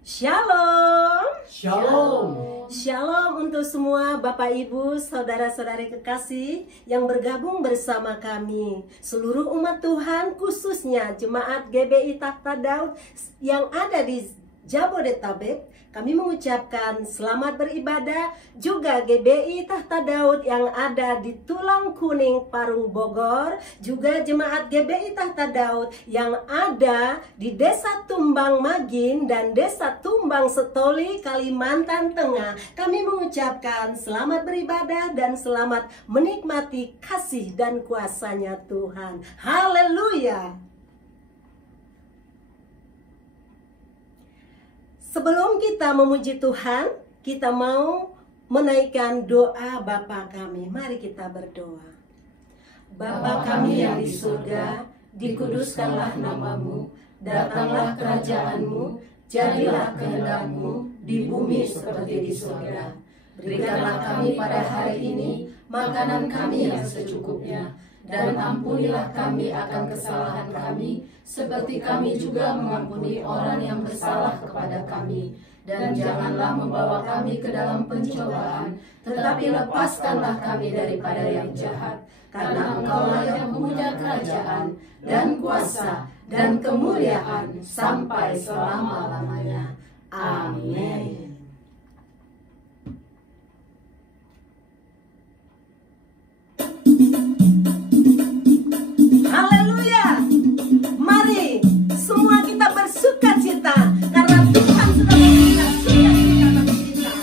Shalom. Shalom. Shalom untuk semua Bapak Ibu, saudara-saudari kekasih yang bergabung bersama kami. Seluruh umat Tuhan, khususnya Jemaat GBI Tahta Daud yang ada di Jabodetabek, kami mengucapkan selamat beribadah. Juga GBI Tahta Daud yang ada di Tulang Kuning, Parung, Bogor. Juga Jemaat GBI Tahta Daud yang ada di Desa Tumbang Magin dan Desa Tumbang Setoli, Kalimantan Tengah. Kami mengucapkan selamat beribadah dan selamat menikmati kasih dan kuasa-Nya Tuhan. Haleluya. Sebelum kita memuji Tuhan, kita mau menaikkan doa Bapa kami. Mari kita berdoa. Bapa kami yang di surga, dikuduskanlah nama-Mu, datanglah kerajaan-Mu, jadilah kehendak-Mu di bumi seperti di surga. Berikanlah kami pada hari ini makanan kami yang secukupnya, dan ampunilah kami akan kesalahan kami, seperti kami juga mengampuni orang yang bersalah kepada kami. Dan janganlah membawa kami ke dalam pencobaan, tetapi lepaskanlah kami daripada yang jahat. Karena Engkaulah yang punya kerajaan, dan kuasa, dan kemuliaan, sampai selama-lamanya. Amin. Haleluya. Mari semua kita bersuka cita karena Tuhan sudah memberikan sukacita bagi kita.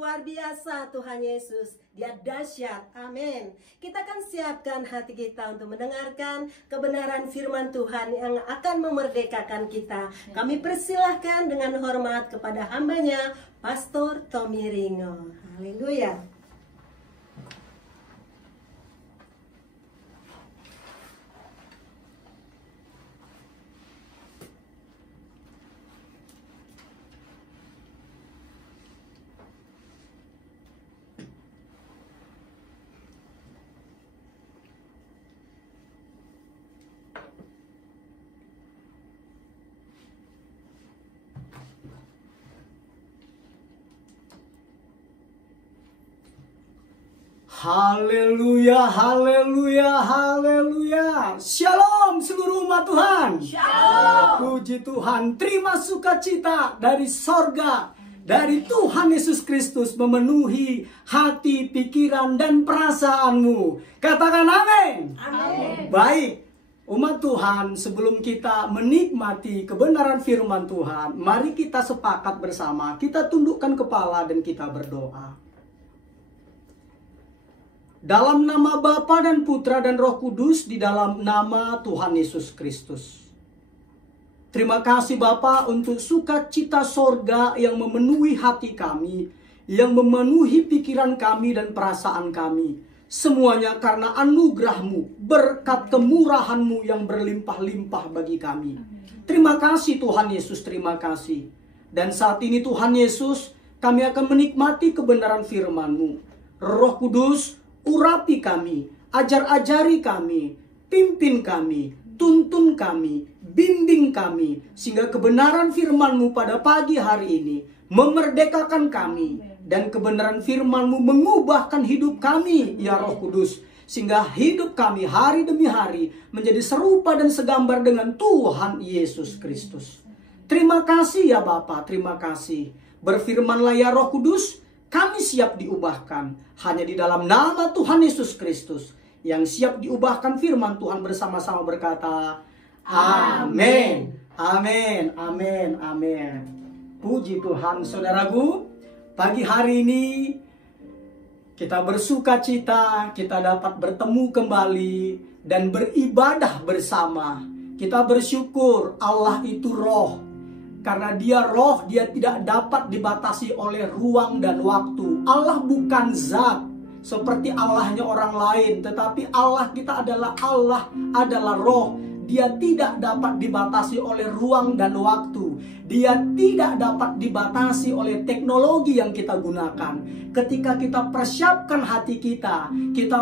luar biasa Tuhan Yesus. Dia dahsyat. Amin. Kita akan siapkan hati kita untuk mendengarkan kebenaran firman Tuhan yang akan memerdekakan kita. Kami persilahkan dengan hormat kepada hambanya, Pastor Tommy Ringo. Haleluya. Haleluya, haleluya, haleluya. Shalom seluruh umat Tuhan. Shalom. Puji Tuhan, terima sukacita dari sorga, dari Tuhan Yesus Kristus memenuhi hati, pikiran, dan perasaanmu. Katakan amin. Amin. Baik, umat Tuhan, sebelum kita menikmati kebenaran firman Tuhan, mari kita sepakat bersama, kita tundukkan kepala dan kita berdoa. Dalam nama Bapa dan Putra dan Roh Kudus, di dalam nama Tuhan Yesus Kristus. Terima kasih Bapa untuk sukacita sorga yang memenuhi hati kami, yang memenuhi pikiran kami dan perasaan kami. Semuanya karena anugerah-Mu, berkat kemurahan-Mu yang berlimpah-limpah bagi kami. Terima kasih Tuhan Yesus, terima kasih. Dan saat ini Tuhan Yesus, kami akan menikmati kebenaran firman-Mu. Roh Kudus, urapi kami, ajar-ajari kami, pimpin kami, tuntun kami, bimbing kami, sehingga kebenaran firman-Mu pada pagi hari ini memerdekakan kami, dan kebenaran firman-Mu mengubahkan hidup kami, ya Roh Kudus, sehingga hidup kami hari demi hari menjadi serupa dan segambar dengan Tuhan Yesus Kristus. Terima kasih ya Bapa, terima kasih. Berfirmanlah ya Roh Kudus, kami siap diubahkan hanya di dalam nama Tuhan Yesus Kristus yang siap diubahkan. Firman Tuhan bersama-sama berkata, amin, amin, amin, amin. Puji Tuhan saudaraku, pagi hari ini kita bersuka cita, kita dapat bertemu kembali dan beribadah bersama. Kita bersyukur Allah itu roh. Karena dia roh, dia tidak dapat dibatasi oleh ruang dan waktu. Allah bukan zat seperti Allahnya orang lain, tetapi Allah kita adalah roh. Dia tidak dapat dibatasi oleh ruang dan waktu. Dia tidak dapat dibatasi oleh teknologi yang kita gunakan. Ketika kita persiapkan hati kita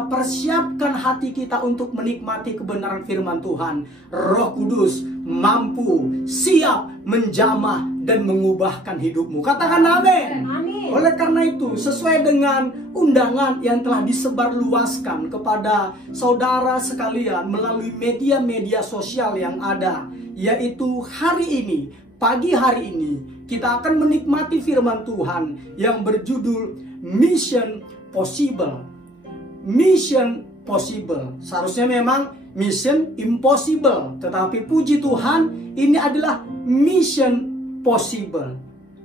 persiapkan hati kita untuk menikmati kebenaran firman Tuhan. Roh Kudus mampu, siap menjamah dan mengubahkan hidupmu. Katakan amin. Amin. Oleh karena itu, sesuai dengan undangan yang telah disebarluaskan kepada saudara sekalian melalui media-media sosial yang ada, yaitu hari ini, pagi hari ini, kita akan menikmati firman Tuhan yang berjudul Mission Possible. Mission Possible. Seharusnya memang Mission Impossible, tetapi puji Tuhan, ini adalah Mission Possible.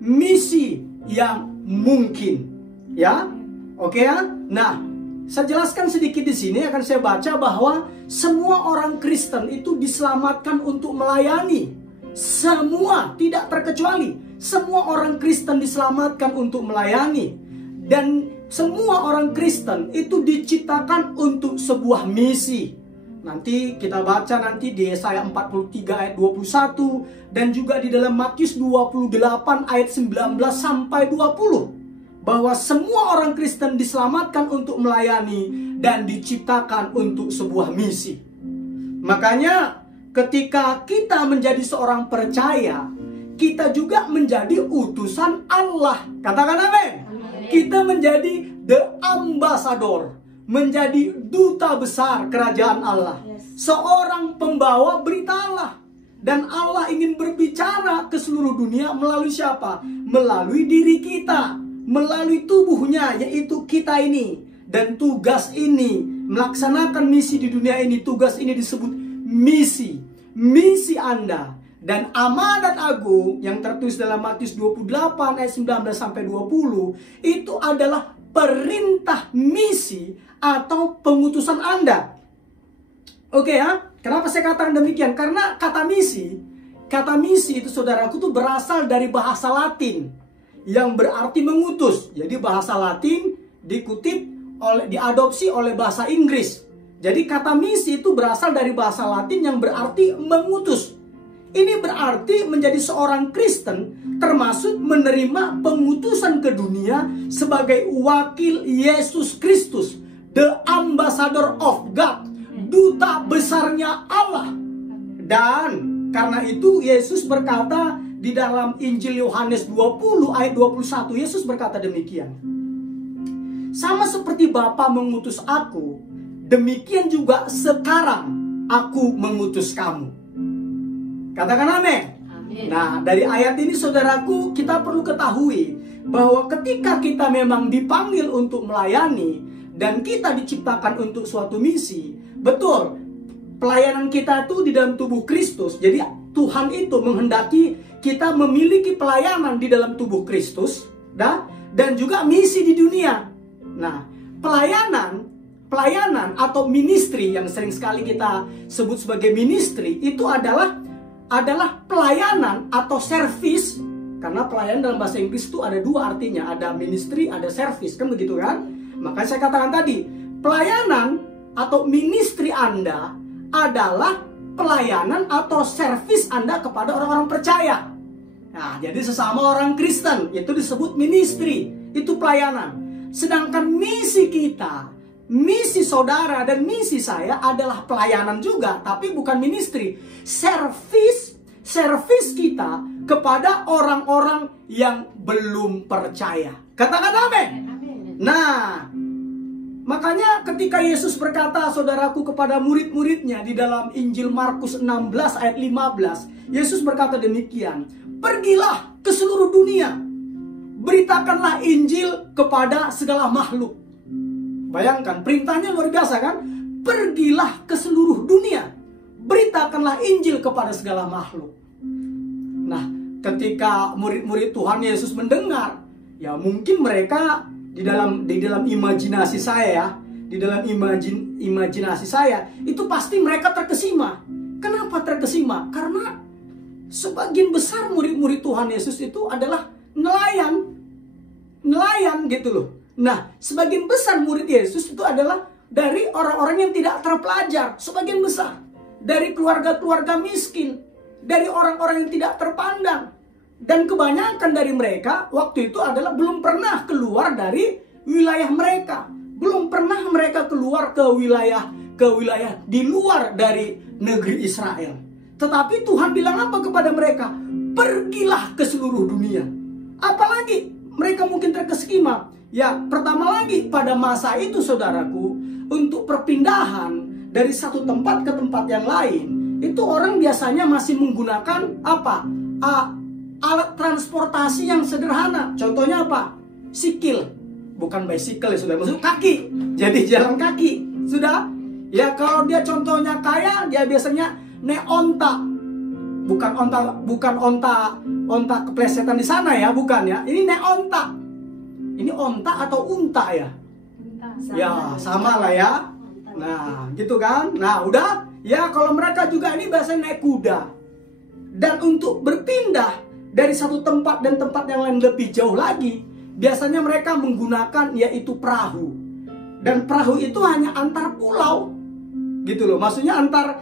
Misi yang mungkin. Ya? Oke ya? Nah, saya jelaskan sedikit di sini, akan saya baca bahwa semua orang Kristen itu diselamatkan untuk melayani. Semua, tidak terkecuali. Semua orang Kristen diselamatkan untuk melayani. Dan semua orang Kristen itu diciptakan untuk sebuah misi. Nanti kita baca nanti di Yesaya 43 ayat 21 dan juga di dalam Matius 28 ayat 19 sampai 20. Bahwa semua orang Kristen diselamatkan untuk melayani dan diciptakan untuk sebuah misi. Makanya ketika kita menjadi seorang percaya, kita juga menjadi utusan Allah. Katakan amin. Kita menjadi the ambassador, menjadi duta besar kerajaan Allah. Seorang pembawa berita Allah. Dan Allah ingin berbicara ke seluruh dunia melalui siapa? Melalui diri kita, melalui tubuhnya, yaitu kita ini. Dan tugas ini, melaksanakan misi di dunia ini, tugas ini disebut misi. Misi Anda. Dan amanat agung yang tertulis dalam Matius 28 ayat 19 sampai 20 itu adalah perintah misi atau pengutusan Anda. Oke ya, kenapa saya katakan demikian? Karena kata misi itu saudaraku tuh berasal dari bahasa Latin yang berarti mengutus. Jadi bahasa Latin diadopsi oleh bahasa Inggris. Jadi kata misi itu berasal dari bahasa Latin yang berarti mengutus. Ini berarti menjadi seorang Kristen termasuk menerima pengutusan ke dunia sebagai wakil Yesus Kristus, the ambassador of God, duta besarnya Allah. Dan karena itu Yesus berkata di dalam Injil Yohanes 20 ayat 21, Yesus berkata demikian. Sama seperti Bapa mengutus aku, demikian juga sekarang aku mengutus kamu. Katakan amin. Nah, dari ayat ini saudaraku, kita perlu ketahui bahwa ketika kita memang dipanggil untuk melayani dan kita diciptakan untuk suatu misi, betul, pelayanan kita itu di dalam tubuh Kristus. Jadi Tuhan itu menghendaki kita memiliki pelayanan di dalam tubuh Kristus dan juga misi di dunia. Nah, pelayanan atau ministry yang sering sekali kita sebut sebagai ministry itu adalah pelayanan atau service. Karena pelayanan dalam bahasa Inggris itu ada dua artinya, ada ministry, ada service, kan begitu kan? Maka saya katakan tadi, pelayanan atau ministry Anda adalah pelayanan atau service Anda kepada orang-orang percaya. Nah, jadi sesama orang Kristen itu disebut ministry, itu pelayanan. Sedangkan misi kita, misi saudara dan misi saya adalah pelayanan juga, tapi bukan ministry. Service kita kepada orang-orang yang belum percaya. Katakan amin. Nah, makanya ketika Yesus berkata, saudaraku, kepada murid-muridnya di dalam Injil Markus 16 ayat 15, Yesus berkata demikian, pergilah ke seluruh dunia, beritakanlah Injil kepada segala makhluk. Bayangkan, perintahnya luar biasa kan? Pergilah ke seluruh dunia, beritakanlah Injil kepada segala makhluk. Nah, ketika murid-murid Tuhan Yesus mendengar, ya mungkin mereka di dalam imajinasi saya, imajinasi saya, itu pasti mereka terkesima. Kenapa terkesima? Karena sebagian besar murid-murid Tuhan Yesus itu adalah nelayan gitu loh. Nah, sebagian besar murid Yesus itu adalah dari orang-orang yang tidak terpelajar, sebagian besar. Dari keluarga-keluarga miskin, dari orang-orang yang tidak terpandang. Dan kebanyakan dari mereka waktu itu adalah belum pernah keluar dari wilayah mereka. Belum pernah mereka keluar ke wilayah di luar dari negeri Israel. Tetapi Tuhan bilang apa kepada mereka? Pergilah ke seluruh dunia. Apalagi mereka mungkin terkesima. Ya, pertama lagi pada masa itu saudaraku, untuk perpindahan dari satu tempat ke tempat yang lain, itu orang biasanya masih menggunakan apa? Alat transportasi yang sederhana. Contohnya apa? Sikil. Bukan bicycle ya sudah, maksud kaki. Jadi jalan kaki. Sudah? Ya kalau dia contohnya kaya, dia biasanya naik onta. Bukan onta keplesetan di sana ya, bukan ya. Ini naik onta. Ini onta atau unta ya? Ya, sama lah ya. Nah, gitu kan? Nah, udah. Ya, kalau mereka juga ini biasanya naik kuda. Dan untuk berpindah dari satu tempat dan tempat yang lain lebih jauh lagi, biasanya mereka menggunakan yaitu perahu. Dan perahu itu hanya antar pulau. Gitu loh. Maksudnya antar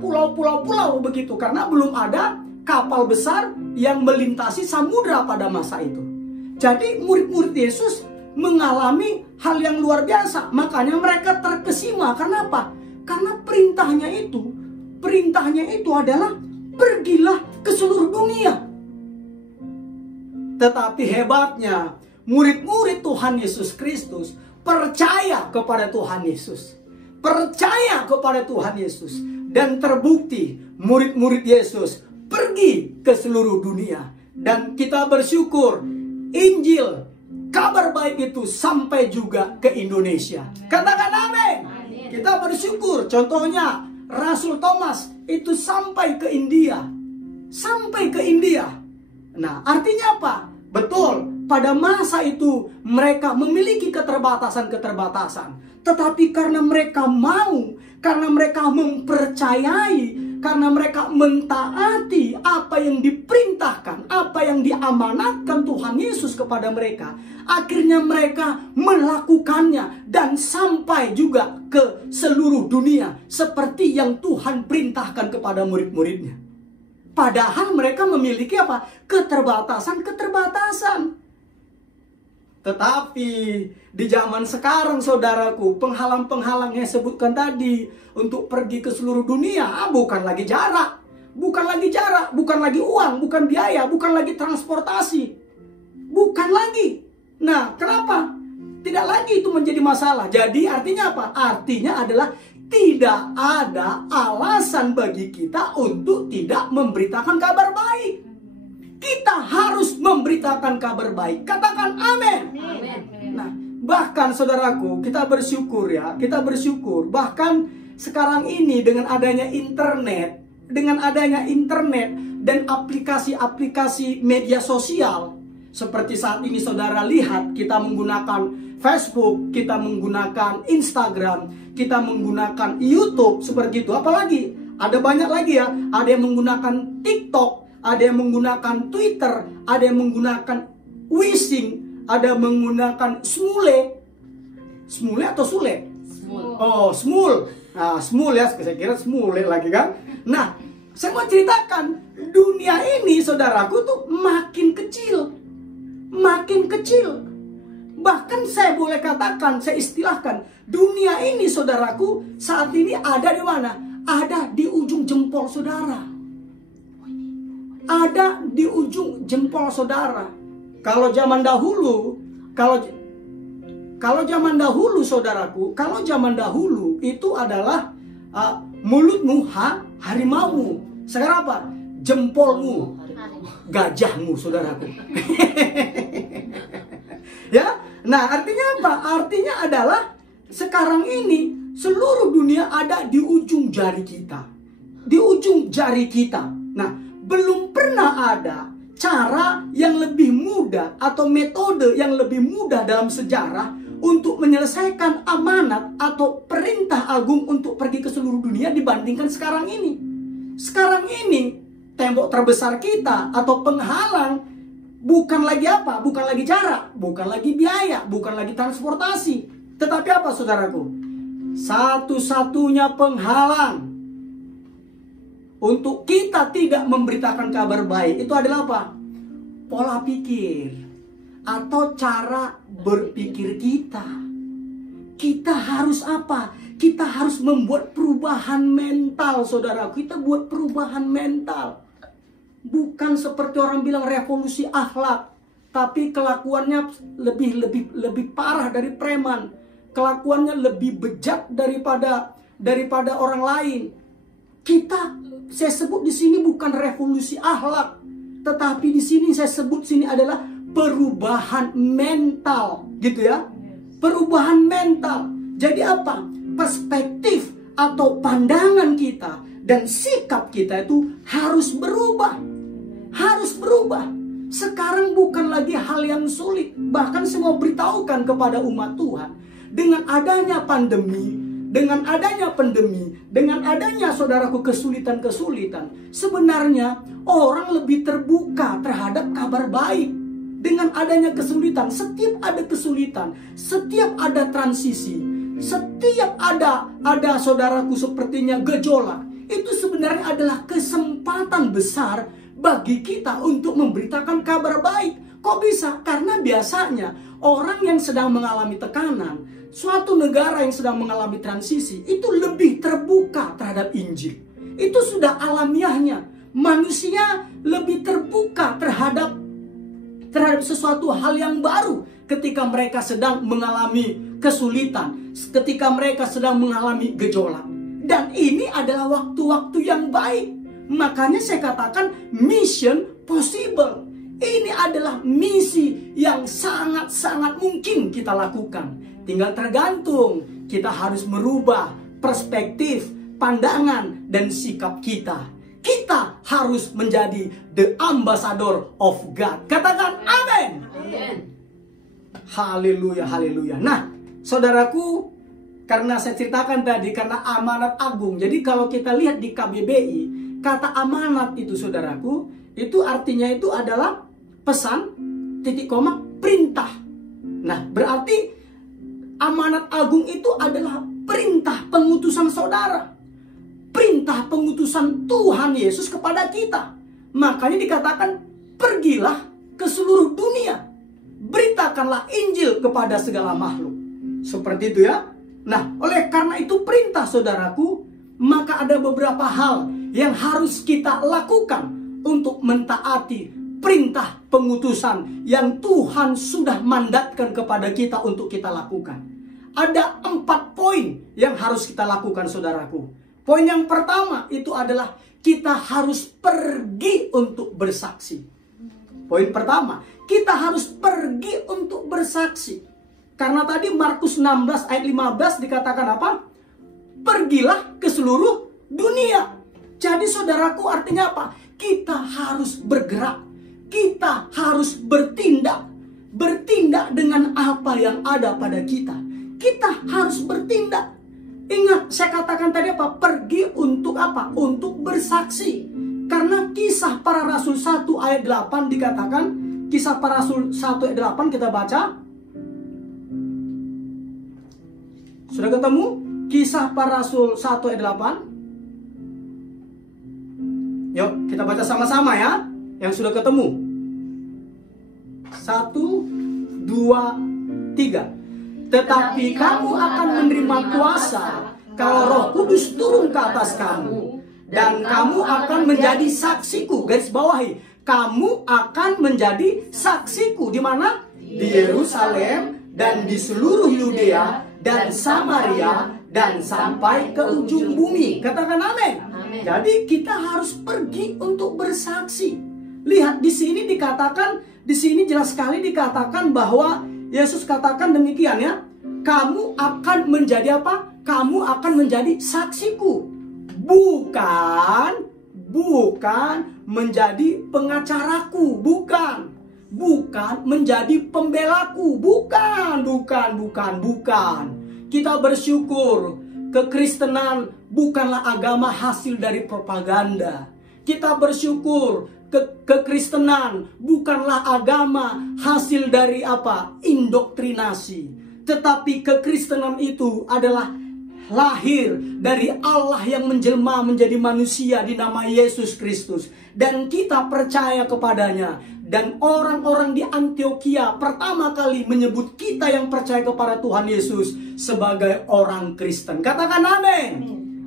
pulau-pulau begitu, karena belum ada kapal besar yang melintasi samudra pada masa itu. Jadi murid-murid Yesus mengalami hal yang luar biasa. Makanya mereka terkesima. Kenapa? Karena perintahnya itu adalah pergilah ke seluruh dunia. Tetapi hebatnya murid-murid Tuhan Yesus Kristus percaya kepada Tuhan Yesus. Percaya kepada Tuhan Yesus. Dan terbukti murid-murid Yesus pergi ke seluruh dunia. Dan kita bersyukur Injil, kabar baik itu sampai juga ke Indonesia. Katakan amin. Kita bersyukur. Contohnya Rasul Thomas itu sampai ke India. Sampai ke India. Nah, artinya apa? Betul, pada masa itu mereka memiliki keterbatasan-keterbatasan. Tetapi karena mereka mau, karena mereka mempercayai, karena mereka mentaati apa yang diperintahkan, apa yang diamanatkan Tuhan Yesus kepada mereka, akhirnya mereka melakukannya dan sampai juga ke seluruh dunia seperti yang Tuhan perintahkan kepada murid-muridnya. Padahal mereka memiliki apa? Keterbatasan-keterbatasan. Tetapi di zaman sekarang, saudaraku, penghalang-penghalang yang sebutkan tadi untuk pergi ke seluruh dunia, bukan lagi jarak, bukan lagi uang, bukan biaya, bukan lagi transportasi, bukan lagi. Nah, kenapa? Tidak lagi itu menjadi masalah. Jadi artinya apa? Artinya adalah tidak ada alasan bagi kita untuk tidak memberitakan kabar baik. Kita harus memberitakan kabar baik. Katakan amin. Nah, bahkan saudaraku, kita bersyukur ya. Kita bersyukur. Bahkan sekarang ini dengan adanya internet dan aplikasi-aplikasi media sosial, seperti saat ini saudara lihat, kita menggunakan Facebook, kita menggunakan Instagram, kita menggunakan YouTube, seperti itu. Apalagi ada banyak lagi ya. Ada yang menggunakan TikTok, ada yang menggunakan Twitter, ada yang menggunakan Wishing, ada yang menggunakan Smule atau Sule? Oh, Smule. Nah, Smule ya, saya kira Smule lagi kan. Nah, saya mau ceritakan, dunia ini saudaraku tuh makin kecil. Bahkan saya boleh katakan, saya istilahkan, dunia ini saudaraku saat ini ada di mana? Ada di ujung jempol saudara. Ada di ujung jempol saudara. Kalau zaman dahulu, kalau zaman dahulu saudaraku, kalau zaman dahulu itu adalah mulutmu harimaumu. Sekarang apa? Jempolmu gajahmu, saudaraku. Ya, nah artinya apa? Artinya adalah sekarang ini seluruh dunia ada di ujung jari kita, di ujung jari kita. Nah, belum pernah ada cara yang lebih mudah atau metode yang lebih mudah dalam sejarah untuk menyelesaikan amanat atau perintah agung untuk pergi ke seluruh dunia dibandingkan sekarang ini. Sekarang ini tembok terbesar kita atau penghalang bukan lagi apa? Bukan lagi jarak, bukan lagi biaya, bukan lagi transportasi. Tetapi apa saudaraku? Satu-satunya penghalang untuk kita tidak memberitakan kabar baik itu adalah apa? Pola pikir atau cara berpikir kita. Kita harus apa? Kita harus membuat perubahan mental, saudara. Kita buat perubahan mental. Bukan seperti orang bilang revolusi akhlak, tapi kelakuannya lebih parah dari preman. Kelakuannya lebih bejat daripada orang lain. Saya sebut di sini bukan revolusi akhlak, tetapi di sini saya sebut sini adalah perubahan mental, gitu ya. Perubahan mental. Jadi apa? Perspektif atau pandangan kita dan sikap kita itu harus berubah. Harus berubah. Sekarang bukan lagi hal yang sulit. Bahkan saya mau beritahukan kepada umat Tuhan, dengan adanya pandemi, dengan adanya saudaraku kesulitan-kesulitan, sebenarnya orang lebih terbuka terhadap kabar baik. Dengan adanya kesulitan, setiap ada kesulitan, setiap ada transisi, setiap ada saudaraku sepertinya gejolak, itu sebenarnya adalah kesempatan besar bagi kita untuk memberitakan kabar baik. Kok bisa? Karena biasanya orang yang sedang mengalami tekanan, suatu negara yang sedang mengalami transisi, itu lebih terbuka terhadap Injil. Itu sudah alamiahnya. Manusia lebih terbuka terhadap sesuatu hal yang baru ketika mereka sedang mengalami kesulitan, ketika mereka sedang mengalami gejolak. Dan ini adalah waktu-waktu yang baik. Makanya saya katakan mission possible. Ini adalah misi yang sangat-sangat mungkin kita lakukan. Tinggal tergantung kita harus merubah perspektif, pandangan, dan sikap kita. Kita harus menjadi the ambassador of God. Katakan amin. Haleluya, haleluya. Nah, saudaraku, karena saya ceritakan tadi, karena amanat agung. Jadi kalau kita lihat di KBBI, kata amanat itu, saudaraku, itu artinya itu adalah pesan, titik koma, perintah. Nah, berarti amanat agung itu adalah perintah pengutusan saudara. Perintah pengutusan Tuhan Yesus kepada kita. Makanya dikatakan, pergilah ke seluruh dunia. Beritakanlah Injil kepada segala makhluk. Seperti itu ya. Nah, oleh karena itu perintah, saudaraku, maka ada beberapa hal yang harus kita lakukan untuk mentaati perintah pengutusan yang Tuhan sudah mandatkan kepada kita untuk kita lakukan. Ada 4 poin yang harus kita lakukan, saudaraku. Poin yang pertama itu adalah kita harus pergi untuk bersaksi. Poin pertama, kita harus pergi untuk bersaksi. Karena tadi Markus 16 ayat 15 dikatakan apa? Pergilah ke seluruh dunia. Jadi saudaraku, artinya apa? Kita harus bergerak. Kita harus bertindak. Bertindak dengan apa yang ada pada kita. Kita harus bertindak. Ingat, saya katakan tadi apa? Pergi untuk apa? Untuk bersaksi. Karena Kisah Para Rasul 1 ayat 8 dikatakan, Kisah Para Rasul 1 ayat 8 kita baca. Sudah ketemu? Kisah Para Rasul 1 ayat 8. Yuk, kita baca sama-sama ya. Yang sudah ketemu. 1, 2, 3. Tetapi kamu akan menerima kuasa kalau Roh Kudus turun ke atas kamu. Dan kamu akan menjadi saksiku. Garis bawahi. Kamu akan menjadi saksiku. Di mana? Di Yerusalem dan di seluruh Yudea dan Samaria dan sampai ke ujung bumi. Katakan amin. Jadi kita harus pergi untuk bersaksi. Lihat di sini dikatakan, di sini jelas sekali dikatakan bahwa Yesus katakan demikian ya. Kamu akan menjadi apa? Kamu akan menjadi saksiku. Bukan menjadi pengacaraku, bukan menjadi pembelaku, bukan. Kita bersyukur kekristenan bukanlah agama hasil dari propaganda. Kita bersyukur kekristenan bukanlah agama hasil dari apa? Indoktrinasi. Tetapi kekristenan itu adalah lahir dari Allah yang menjelma menjadi manusia di nama Yesus Kristus. Dan kita percaya kepadanya. Dan orang-orang di Antioquia pertama kali menyebut kita yang percaya kepada Tuhan Yesus sebagai orang Kristen. Katakan amin.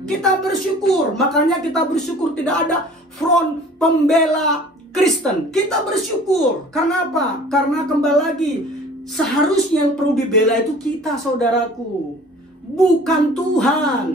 Kita bersyukur. Makanya kita bersyukur tidak ada front pembela Kristen. Kita bersyukur. Karena apa? Karena kembali lagi, seharusnya yang perlu dibela itu kita, saudaraku. Bukan Tuhan.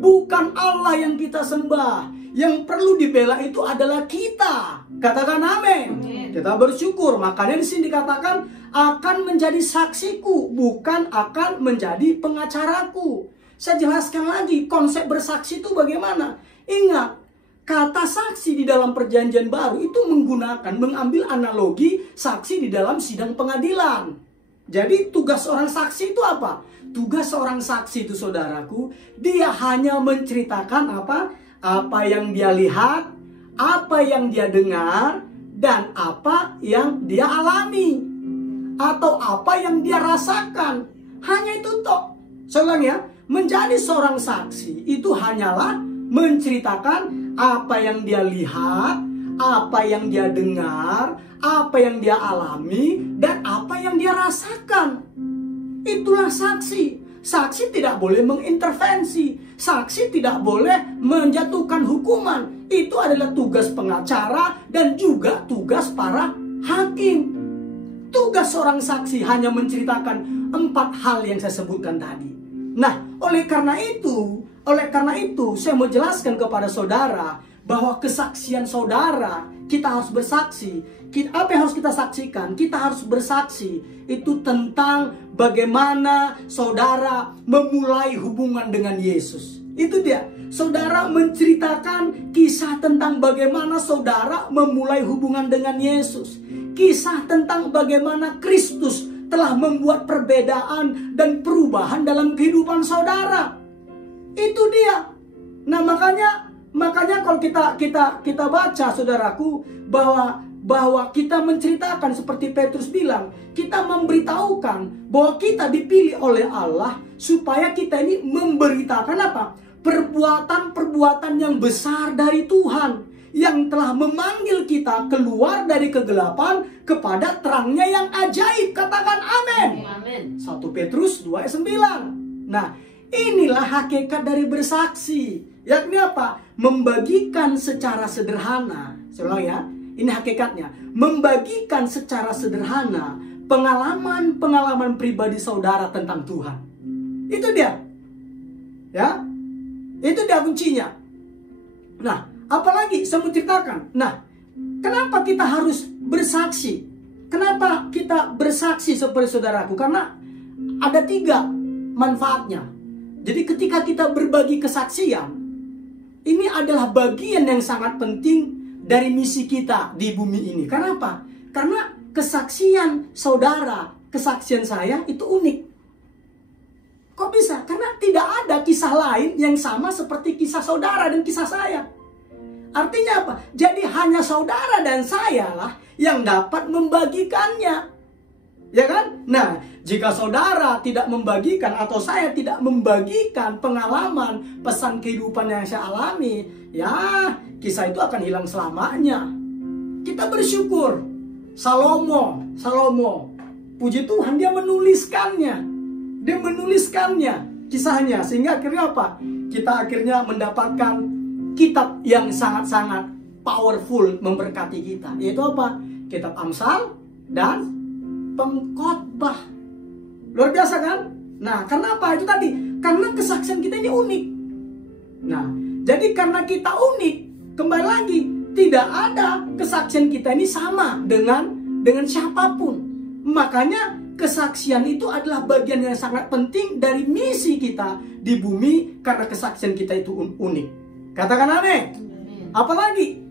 Bukan Allah yang kita sembah. Yang perlu dibela itu adalah kita. Katakan amin. Kita bersyukur. Makanya di sini dikatakan akan menjadi saksiku, bukan akan menjadi pengacaraku. Saya jelaskan lagi konsep bersaksi itu bagaimana. Ingat, kata saksi di dalam Perjanjian Baru itu mengambil analogi saksi di dalam sidang pengadilan. Jadi tugas seorang saksi itu apa? Tugas seorang saksi itu, saudaraku, dia hanya menceritakan apa yang dia lihat, apa yang dia dengar, dan apa yang dia alami, atau apa yang dia rasakan. Hanya itu toh. Saya ulang ya, menjadi seorang saksi itu hanyalah menceritakan apa yang dia lihat, apa yang dia dengar, apa yang dia alami, dan apa yang dia rasakan. Itulah saksi. Saksi tidak boleh mengintervensi. Saksi tidak boleh menjatuhkan hukuman. Itu adalah tugas pengacara dan juga tugas para hakim. Tugas seorang saksi hanya menceritakan 4 hal yang saya sebutkan tadi. Nah, oleh karena itu saya mau jelaskan kepada saudara bahwa kesaksian saudara, kita harus bersaksi. Apa yang harus kita saksikan? Kita harus bersaksi. Itu tentang bagaimana saudara memulai hubungan dengan Yesus. Itu dia. Saudara menceritakan kisah tentang bagaimana saudara memulai hubungan dengan Yesus. kisah tentang bagaimana Kristus telah membuat perbedaan dan perubahan dalam kehidupan saudara. Itu dia. Nah, makanya kalau kita baca, saudaraku, bahwa kita menceritakan seperti Petrus bilang, kita memberitahukan bahwa kita dipilih oleh Allah supaya kita ini memberitakan apa? Perbuatan-perbuatan yang besar dari Tuhan yang telah memanggil kita keluar dari kegelapan kepada terangnya yang ajaib. Katakan amin. Amin. 1 Petrus 2 ayat 9. Nah, inilah hakikat dari bersaksi. Yakni apa? Membagikan secara sederhana. Saya ulang ya. Ini hakikatnya. Membagikan secara sederhana pengalaman-pengalaman pribadi saudara tentang Tuhan. Itu dia. Ya. Itu dia kuncinya. Nah, apalagi saya mau ceritakan. Nah, kenapa kita harus bersaksi? Kenapa kita bersaksi seperti saudaraku? Karena ada 3 manfaatnya. Jadi ketika kita berbagi kesaksian, ini adalah bagian yang sangat penting dari misi kita di bumi ini. Kenapa? Karena kesaksian saudara, kesaksian saya itu unik. Kok bisa? Karena tidak ada kisah lain yang sama seperti kisah saudara dan kisah saya. Artinya apa? Jadi hanya saudara dan saya lah yang dapat membagikannya. Ya kan? Nah, jika saudara tidak membagikan atau saya tidak membagikan pengalaman, pesan kehidupan yang saya alami, ya kisah itu akan hilang selamanya. Kita bersyukur. Salomo, puji Tuhan, dia menuliskannya. Dia menuliskannya, kisahnya, sehingga akhirnya apa? Kita akhirnya mendapatkan kitab yang sangat-sangat powerful memberkati kita. Yaitu apa? Kitab Amsal dan Pengkhotbah. Luar biasa kan? Nah, kenapa? Itu tadi. Karena kesaksian kita ini unik. Nah, jadi karena kita unik, kembali lagi, tidak ada kesaksian kita ini sama dengan siapapun. Makanya kesaksian itu adalah bagian yang sangat penting dari misi kita di bumi, karena kesaksian kita itu unik. Katakan amin. Apalagi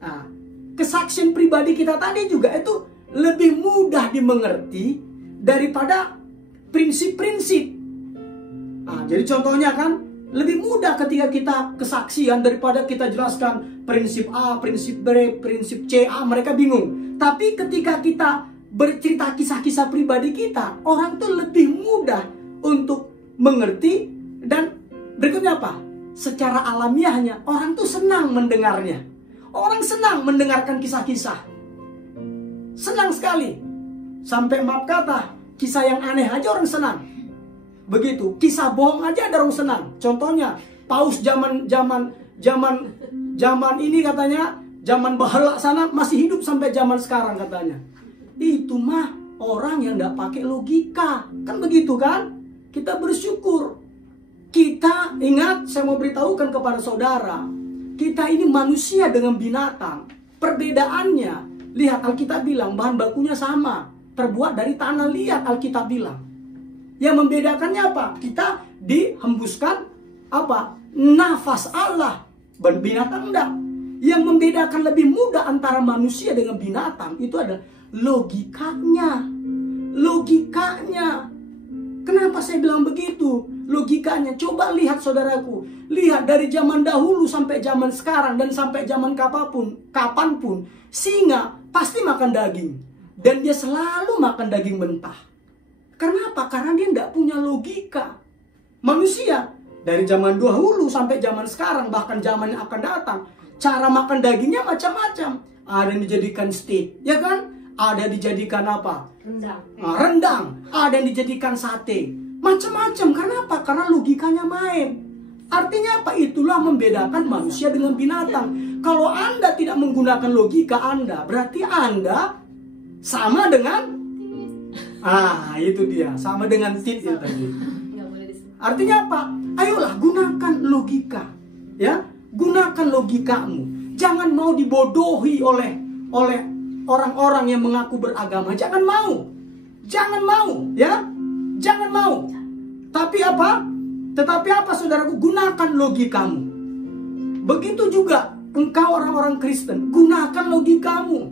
nah, kesaksian pribadi kita tadi juga itu lebih mudah dimengerti daripada prinsip-prinsip. Nah, jadi contohnya kan lebih mudah ketika kita kesaksian daripada kita jelaskan prinsip A, prinsip B, prinsip C, A, mereka bingung. Tapi ketika kita bercerita kisah-kisah pribadi kita, orang tuh lebih mudah untuk mengerti. Dan berikutnya apa? Secara alamiahnya orang tuh senang mendengarnya. Orang senang mendengarkan kisah-kisah. Senang sekali. Sampai maaf kata, kisah yang aneh aja orang senang. Begitu, kisah bohong aja ada orang senang. Contohnya, Paus zaman ini katanya, zaman bahala sana masih hidup sampai zaman sekarang katanya. Itu mah orang yang tidak pakai logika. Kan begitu kan? Kita bersyukur. Kita ingat, saya mau beritahukan kepada saudara, kita ini manusia dengan binatang. Perbedaannya, lihat Alkitab bilang bahan bakunya sama, terbuat dari tanah liat. Alkitab bilang yang membedakannya apa? Kita dihembuskan apa? Nafas Allah. Binatang enggak. Yang membedakan lebih mudah antara manusia dengan binatang itu adalah logikanya. Logikanya. Kenapa saya bilang begitu? Logikanya. Coba lihat saudaraku. Lihat dari zaman dahulu sampai zaman sekarang dan sampai zaman kapanpun. Singa pasti makan daging. Dan dia selalu makan daging mentah. Kenapa? Karena dia tidak punya logika. Manusia dari zaman dahulu sampai zaman sekarang, bahkan zaman yang akan datang, cara makan dagingnya macam-macam. Ada yang dijadikan steak, ya kan? Ada yang dijadikan apa? Rendang. Ada yang dijadikan sate. Macam-macam. Kenapa? Karena logikanya main. Artinya apa? Itulah membedakan manusia dengan binatang. Kalau Anda tidak menggunakan logika Anda, berarti Anda sama dengan itu dia, sama dengan tit itu tadi. Artinya apa? Ayolah gunakan logika. Ya, gunakan logikamu. Jangan mau dibodohi oleh orang-orang yang mengaku beragama. Jangan mau. Jangan mau, ya. Jangan mau. Tetapi apa saudaraku? Gunakan logikamu. Begitu juga engkau orang-orang Kristen, gunakan logikamu.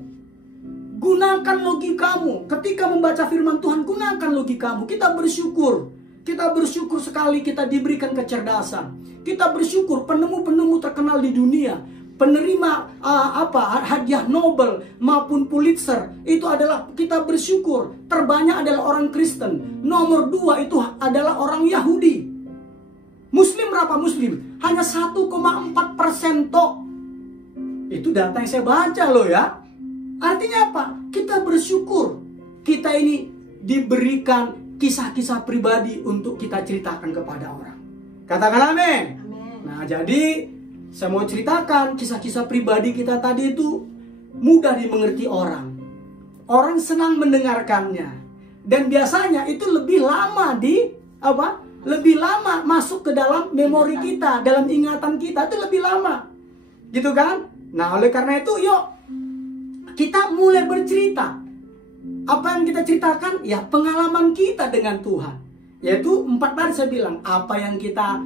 Gunakan logikamu. Ketika membaca firman Tuhan, gunakan logikamu. Kita bersyukur. Kita bersyukur sekali kita diberikan kecerdasan. Kita bersyukur penemu-penemu terkenal di dunia, penerima hadiah Nobel maupun Pulitzer, itu adalah kita bersyukur. Terbanyak adalah orang Kristen. Nomor 2 itu adalah orang Yahudi. Muslim berapa Muslim? Hanya 1,4% tok. Itu data yang saya baca loh ya. Artinya apa? Kita bersyukur. Kita ini diberikan kisah-kisah pribadi untuk kita ceritakan kepada orang. Katakan amin. Nah, jadi saya mau ceritakan kisah-kisah pribadi kita tadi itu mudah dimengerti orang. Orang senang mendengarkannya. Dan biasanya itu lebih lama lebih lama masuk ke dalam memori kita, dalam ingatan kita, itu lebih lama. Gitu kan? Nah, oleh karena itu yuk kita mulai bercerita. Apa yang kita ceritakan? Ya, pengalaman kita dengan Tuhan. Yaitu 4 tadi saya bilang, apa yang kita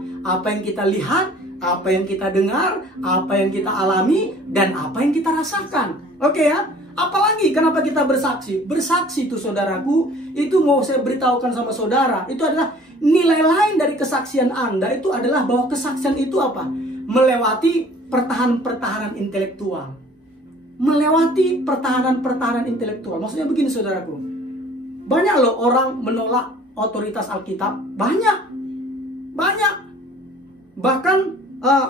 lihat, apa yang kita dengar, apa yang kita alami, dan apa yang kita rasakan. Oke ya? Apalagi kenapa kita bersaksi? Bersaksi itu saudaraku, itu mau saya beritahukan sama saudara, itu adalah nilai lain dari kesaksian Anda, itu adalah bahwa kesaksian itu apa? Melewati pertahanan-pertahanan intelektual. Melewati pertahanan-pertahanan intelektual. Maksudnya begini saudaraku, banyak loh orang menolak otoritas Alkitab. Banyak. Bahkan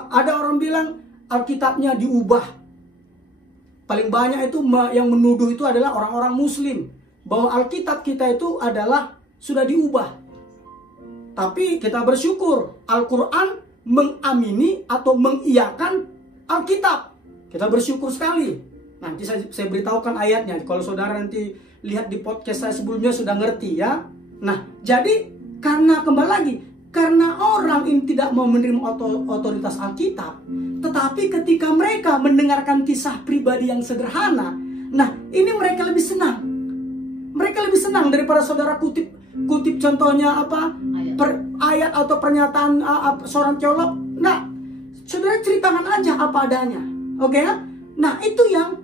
ada orang bilang Alkitabnya diubah. Paling banyak itu yang menuduh itu adalah orang-orang Muslim, bahwa Alkitab kita itu adalah sudah diubah. Tapi kita bersyukur Al-Quran mengamini atau mengiyakan Alkitab. Kita bersyukur sekali. Nanti saya beritahukan ayatnya. Kalau saudara nanti lihat di podcast saya sebelumnya sudah ngerti ya. Nah, jadi karena kembali lagi, karena orang ini tidak mau menerima otoritas Alkitab, tetapi ketika mereka mendengarkan kisah pribadi yang sederhana, nah ini mereka lebih senang. Mereka lebih senang daripada saudara kutip contohnya ayat atau pernyataan seorang teolog. Nah, saudara ceritakan aja apa adanya. Oke ya? Nah, itu yang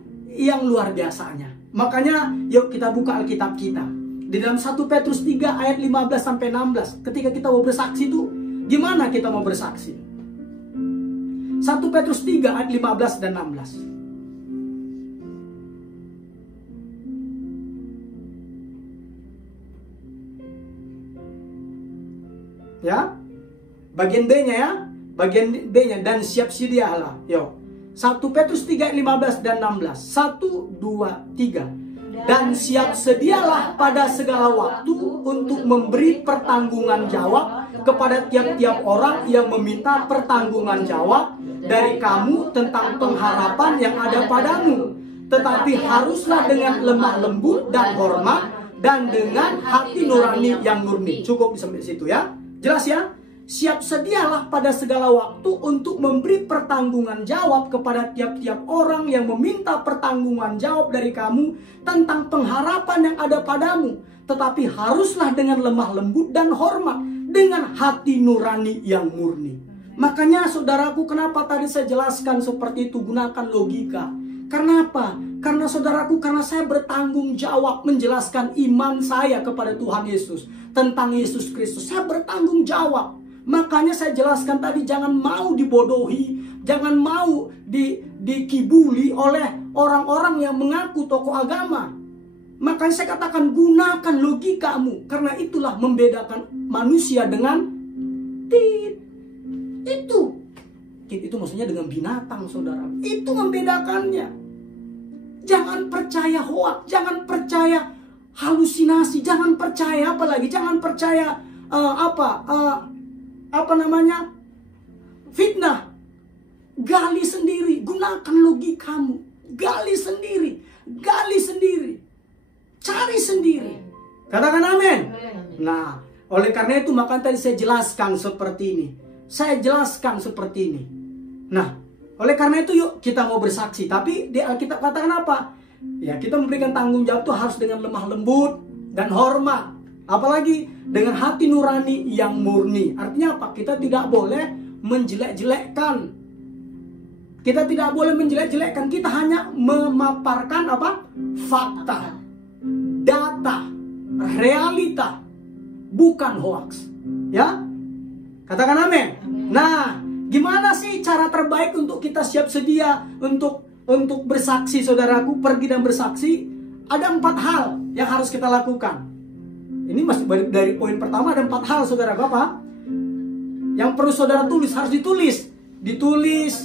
luar biasanya. Makanya yuk kita buka Alkitab kita. Di dalam 1 Petrus 3 ayat 15 sampai 16, ketika kita mau bersaksi itu gimana kita mau bersaksi? 1 Petrus 3 ayat 15 dan 16. Ya. Bagian B-nya ya. Bagian B-nya, dan siap sedialah. Yuk. 1 Petrus 3 ayat 15 dan 16. 1, 2, 3. Dan siap sedialah pada segala waktu untuk memberi pertanggungan jawab kepada tiap-tiap orang yang meminta pertanggungan jawab dari kamu tentang pengharapan yang ada padamu. Tetapi haruslah dengan lemah lembut dan hormat dan dengan hati nurani yang murni. Cukup sampai situ ya. Jelas ya? Siap sedialah pada segala waktu untuk memberi pertanggungan jawab kepada tiap-tiap orang yang meminta pertanggungan jawab dari kamu tentang pengharapan yang ada padamu. Tetapi haruslah dengan lemah lembut dan hormat, dengan hati nurani yang murni. Makanya saudaraku, kenapa tadi saya jelaskan seperti itu, gunakan logika. Karena apa? Karena saudaraku, karena saya bertanggung jawab menjelaskan iman saya kepada Tuhan Yesus, tentang Yesus Kristus. Saya bertanggung jawab. Makanya saya jelaskan tadi, jangan mau dibodohi, jangan mau dikibuli oleh orang-orang yang mengaku tokoh agama. Makanya saya katakan gunakan logikamu, karena itulah membedakan manusia dengan tit. Itu maksudnya dengan binatang, saudara. Itu membedakannya. Jangan percaya hoak, jangan percaya halusinasi, jangan percaya apalagi, jangan percaya fitnah. Gali sendiri, gunakan logikamu. Gali sendiri, cari sendiri. Katakan amin. Nah, oleh karena itu maka tadi saya jelaskan seperti ini. Nah, oleh karena itu yuk kita mau bersaksi. Tapi di Alkitab katakan apa? Ya, kita memberikan tanggung jawab itu harus dengan lemah lembut dan hormat. Apalagi dengan hati nurani yang murni. Artinya apa? Kita tidak boleh menjelek-jelekkan Kita tidak boleh menjelek-jelekkan, kita hanya memaparkan apa? Fakta, data, realita, bukan hoax. Ya? Katakan amin. Nah, gimana sih cara terbaik untuk kita siap sedia untuk bersaksi, saudaraku, pergi dan bersaksi? Ada 4 hal yang harus kita lakukan. Ini masih dari poin pertama, ada 4 hal, saudaraku, apa? Yang perlu saudara tulis, harus ditulis,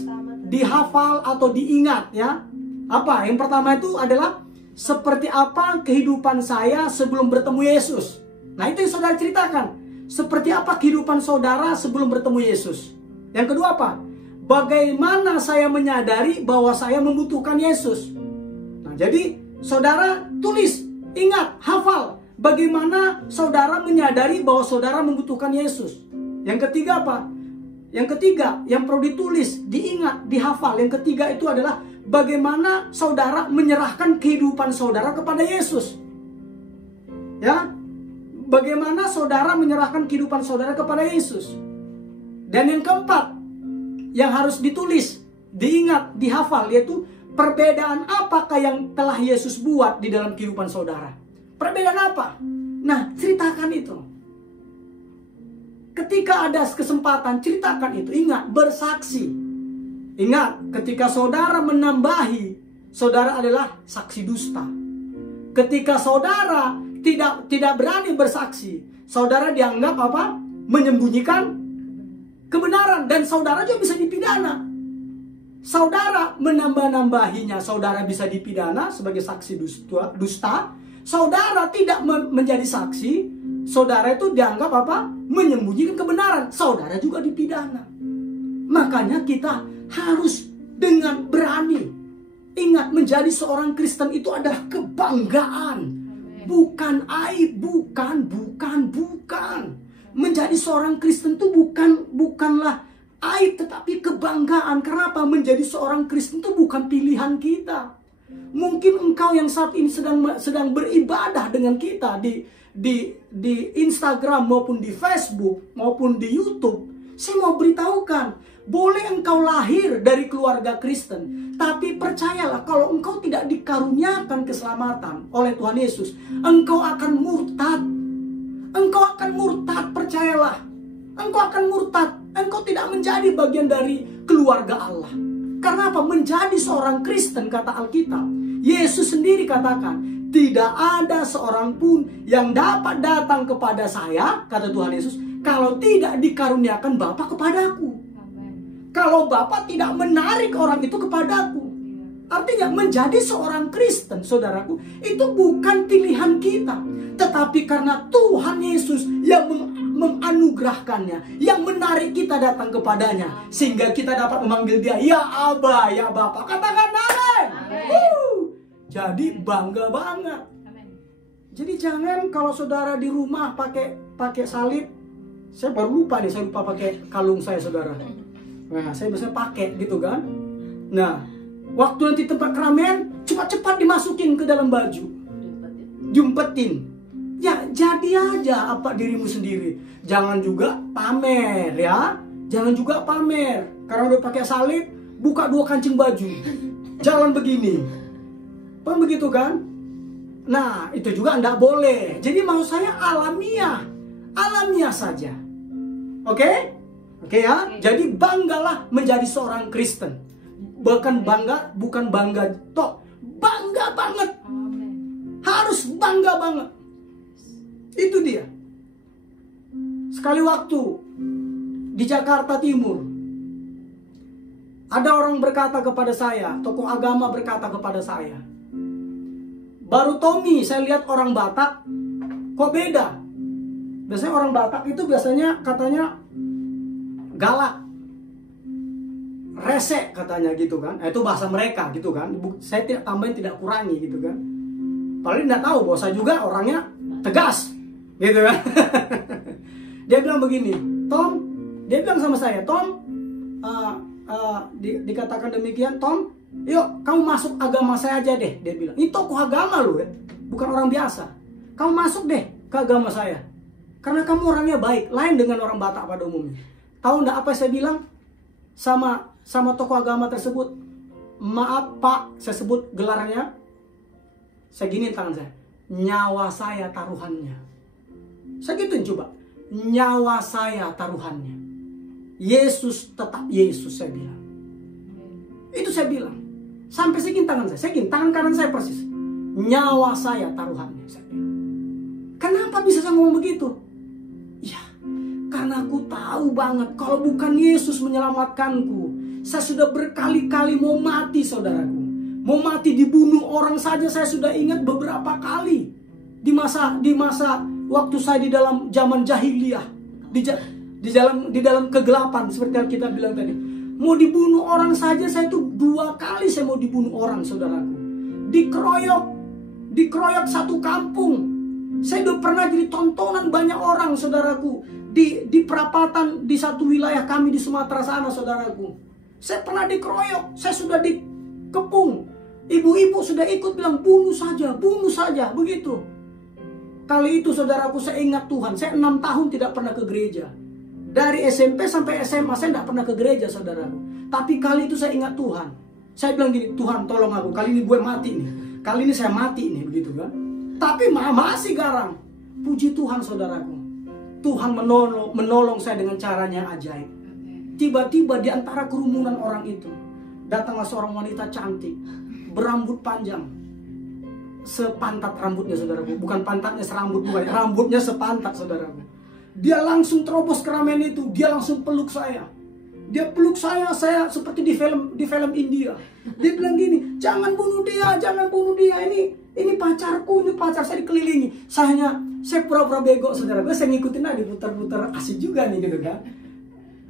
dihafal atau diingat, ya. Apa? Yang pertama itu adalah seperti apa kehidupan saya sebelum bertemu Yesus. Nah, itu yang saudara ceritakan. Seperti apa kehidupan saudara sebelum bertemu Yesus. Yang kedua apa? Bagaimana saya menyadari bahwa saya membutuhkan Yesus. Nah, jadi saudara tulis, ingat, hafal. Bagaimana saudara menyadari bahwa saudara membutuhkan Yesus. Yang ketiga apa? Yang ketiga, yang perlu ditulis, diingat, dihafal. Yang ketiga itu adalah bagaimana saudara menyerahkan kehidupan saudara kepada Yesus. Ya, bagaimana saudara menyerahkan kehidupan saudara kepada Yesus. Dan yang keempat, yang harus ditulis, diingat, dihafal, yaitu perbedaan apakah yang telah Yesus buat di dalam kehidupan saudara. Perbedaan apa? Nah, ceritakan itu. Ketika ada kesempatan, ceritakan itu. Ingat, bersaksi. Ingat, ketika saudara menambahi, saudara adalah saksi dusta. Ketika saudara tidak berani bersaksi, saudara dianggap apa? Menyembunyikan kebenaran. Dan saudara juga bisa dipidana. Saudara menambah-nambahinya, saudara bisa dipidana sebagai saksi dusta. Saudara tidak menjadi saksi, saudara itu dianggap apa? Menyembunyikan kebenaran. Saudara juga dipidana. Makanya kita harus dengan berani. Ingat, menjadi seorang Kristen itu adalah kebanggaan. Bukan aib, bukan. Menjadi seorang Kristen itu bukanlah aib, tetapi kebanggaan. Kenapa? Menjadi seorang Kristen itu bukan pilihan kita. Mungkin engkau yang saat ini sedang beribadah dengan kita di Instagram maupun di Facebook maupun di YouTube. Saya mau beritahukan, boleh engkau lahir dari keluarga Kristen, tapi percayalah kalau engkau tidak dikaruniakan keselamatan oleh Tuhan Yesus, engkau akan murtad. Engkau akan murtad, percayalah. Engkau akan murtad. Engkau tidak menjadi bagian dari keluarga Allah. Karena apa? Menjadi seorang Kristen, kata Alkitab, Yesus sendiri katakan, tidak ada seorang pun yang dapat datang kepada saya, kata Tuhan Yesus, kalau tidak dikaruniakan Bapa kepadaku. Kalau Bapa tidak menarik orang itu kepadaku. Artinya menjadi seorang Kristen, saudaraku, itu bukan pilihan kita, tetapi karena Tuhan Yesus yang menganugerahkannya, yang menarik kita datang kepadanya, sehingga kita dapat memanggil dia, ya Aba, ya Bapa. Katakan amin. Jadi bangga banget. Jadi jangan kalau saudara di rumah pakai salib. Saya baru lupa nih, saya lupa pakai kalung saya, saudara. Nah, saya biasanya pakai gitu kan. Nah, waktu nanti tempat keramaian, cepat-cepat dimasukin ke dalam baju, diumpetin. Ya, jadi aja apa dirimu sendiri. Jangan juga pamer, ya. Jangan juga pamer. Karena udah pakai salib, buka 2 kancing baju, jalan begini. Paham begitu kan? Nah, itu juga enggak boleh. Jadi mau saya alamiah saja. Oke? Oke ya? Jadi banggalah menjadi seorang Kristen. Bukan bangga tok. Bangga banget. Harus bangga banget. Itu dia. Sekali waktu di Jakarta Timur, ada orang berkata kepada saya, tokoh agama berkata kepada saya, baru Tommy saya lihat orang Batak kok beda. Biasanya orang Batak itu biasanya katanya galak, resek katanya gitu kan. Itu bahasa mereka gitu kan. Saya tidak tambahin, tidak kurangi gitu kan. Paling tidak tahu bahwa saya juga orangnya tegas gitu kan. Dia bilang begini, Tom, dia bilang sama saya, Tom, dikatakan demikian, Tom, yuk kamu masuk agama saya aja deh. Dia bilang, ini tokoh agama loh ya, bukan orang biasa. Kamu masuk deh ke agama saya, karena kamu orangnya baik, lain dengan orang Batak pada umumnya. Tahu enggak apa saya bilang? sama tokoh agama tersebut, "Maaf Pak," saya sebut gelarnya, saya giniin tangan saya, "Nyawa saya taruhannya." Saya gituin coba, "Nyawa saya taruhannya. Yesus tetap Yesus," saya bilang. Itu saya bilang. Sampai segini tangan saya gini, tangan kanan saya persis. "Nyawa saya taruhannya," saya bilang. Kenapa bisa saya ngomong begitu? Ya, karena aku tahu banget kalau bukan Yesus menyelamatkanku, saya sudah berkali-kali mau mati, saudaraku. Mau mati, dibunuh orang saja saya sudah ingat beberapa kali. Di masa waktu saya di dalam zaman jahiliyah, di dalam kegelapan seperti yang kita bilang tadi. Mau dibunuh orang saja saya tuh 2 kali saya mau dibunuh orang, saudaraku. Dikeroyok satu kampung. Saya udah pernah jadi tontonan banyak orang, saudaraku. Di perapatan di satu wilayah kami di Sumatera sana, saudaraku. Saya pernah dikeroyok, saya sudah dikepung. Ibu-ibu sudah ikut bilang, bunuh saja, begitu. Kali itu, saudaraku, saya ingat Tuhan. Saya 6 tahun tidak pernah ke gereja. Dari SMP sampai SMA saya tidak pernah ke gereja, saudaraku. Tapi kali itu saya ingat Tuhan. Saya bilang gini, "Tuhan tolong aku, kali ini gue mati nih. Kali ini saya mati nih," begitu kan. Tapi masih garang. Puji Tuhan, saudaraku. Tuhan menolong saya dengan caranya ajaib. Tiba-tiba di antara kerumunan orang itu, datanglah seorang wanita cantik, berambut panjang. Sepantat rambutnya, saudaraku. Bukan pantatnya serambut, bukan. Rambutnya sepantat, saudaraku. Dia langsung terobos keramaian itu. Dia langsung peluk saya. Dia peluk saya seperti di film India. Dia bilang gini, "Jangan bunuh dia. Ini pacarku, ini pacar saya." Dikelilingi. Saya pura-pura bego, saudara. Saya ngikutin aja, putar-putar, asik juga nih gitu kan.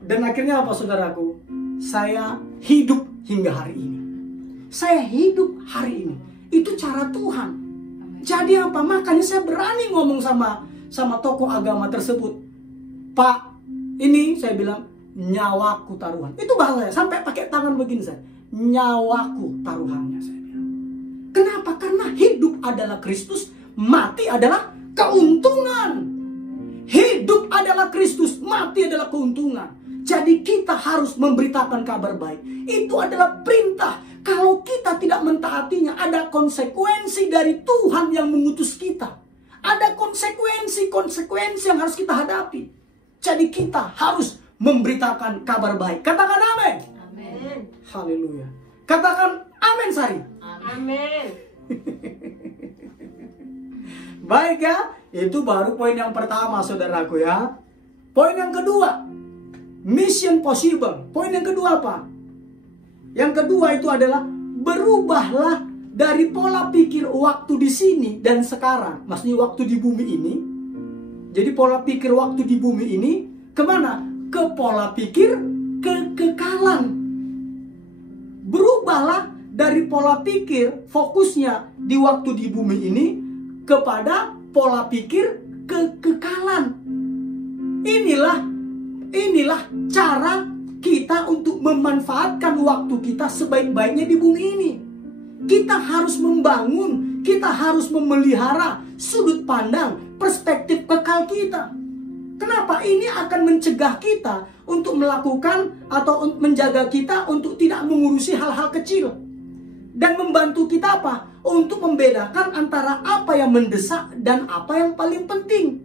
Dan akhirnya apa, saudaraku? Saya hidup hingga hari ini. Saya hidup hari ini. Itu cara Tuhan. Jadi apa? Makanya saya berani ngomong sama tokoh agama tersebut. "Pak, ini," saya bilang, "nyawaku taruhan." Itu bahasanya, sampai pakai tangan begini saya. "Nyawaku taruhannya," saya bilang. Kenapa? Karena hidup adalah Kristus, mati adalah keuntungan. Hidup adalah Kristus, mati adalah keuntungan. Jadi kita harus memberitakan kabar baik. Itu adalah perintah. Kalau kita tidak mentaatinya, ada konsekuensi dari Tuhan yang mengutus kita. Ada konsekuensi yang harus kita hadapi. Jadi kita harus memberitakan kabar baik. Katakan amin. Amin. Haleluya. Katakan amin, Sari. Amin. Baik ya. Itu baru poin yang pertama, saudaraku ya. Poin yang kedua, mission possible. Poin yang kedua apa? Yang kedua itu adalah berubahlah dari pola pikir waktu di sini dan sekarang. Maksudnya waktu di bumi ini. Jadi pola pikir waktu di bumi ini kemana? Ke pola pikir kekekalan. Berubahlah dari pola pikir fokusnya di waktu di bumi ini kepada pola pikir kekekalan. Inilah cara kita untuk memanfaatkan waktu kita sebaik-baiknya di bumi ini. Kita harus membangun, kita harus memelihara sudut pandang, perspektif kekal kita. Kenapa? Ini akan mencegah kita untuk melakukan atau menjaga kita untuk tidak mengurusi hal-hal kecil. Dan membantu kita apa? Untuk membedakan antara apa yang mendesak dan apa yang paling penting.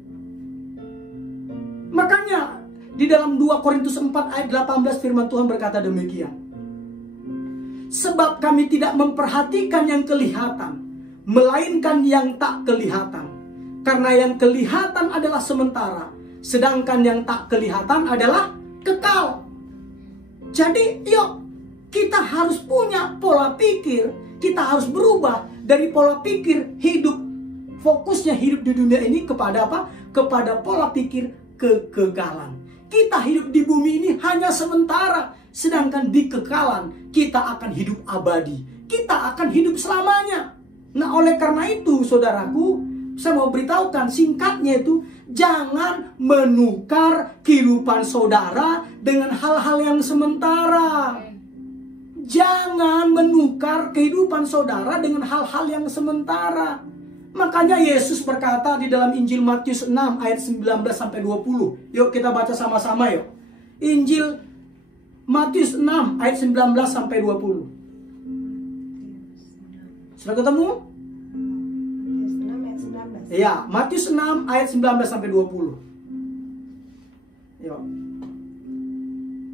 Makanya di dalam 2 Korintus 4 ayat 18 firman Tuhan berkata demikian. "Sebab kami tidak memperhatikan yang kelihatan, melainkan yang tak kelihatan. Karena yang kelihatan adalah sementara, sedangkan yang tak kelihatan adalah kekal." Jadi yuk, kita harus punya pola pikir, kita harus berubah dari pola pikir hidup, fokusnya hidup di dunia ini kepada apa? Kepada pola pikir kekekalan. Kita hidup di bumi ini hanya sementara, sedangkan di kekekalan kita akan hidup abadi. Kita akan hidup selamanya. Nah, oleh karena itu, saudaraku, saya mau beritahukan singkatnya itu, jangan menukar kehidupan saudara dengan hal-hal yang sementara. Jangan menukar kehidupan saudara dengan hal-hal yang sementara. Makanya Yesus berkata di dalam Injil Matius 6 ayat 19 sampai 20. Yuk kita baca sama-sama yuk. Injil Matius 6 ayat 19 sampai 20. Sudah ketemu? Iya, Matius 6 ayat 19 sampai 20. Yuk.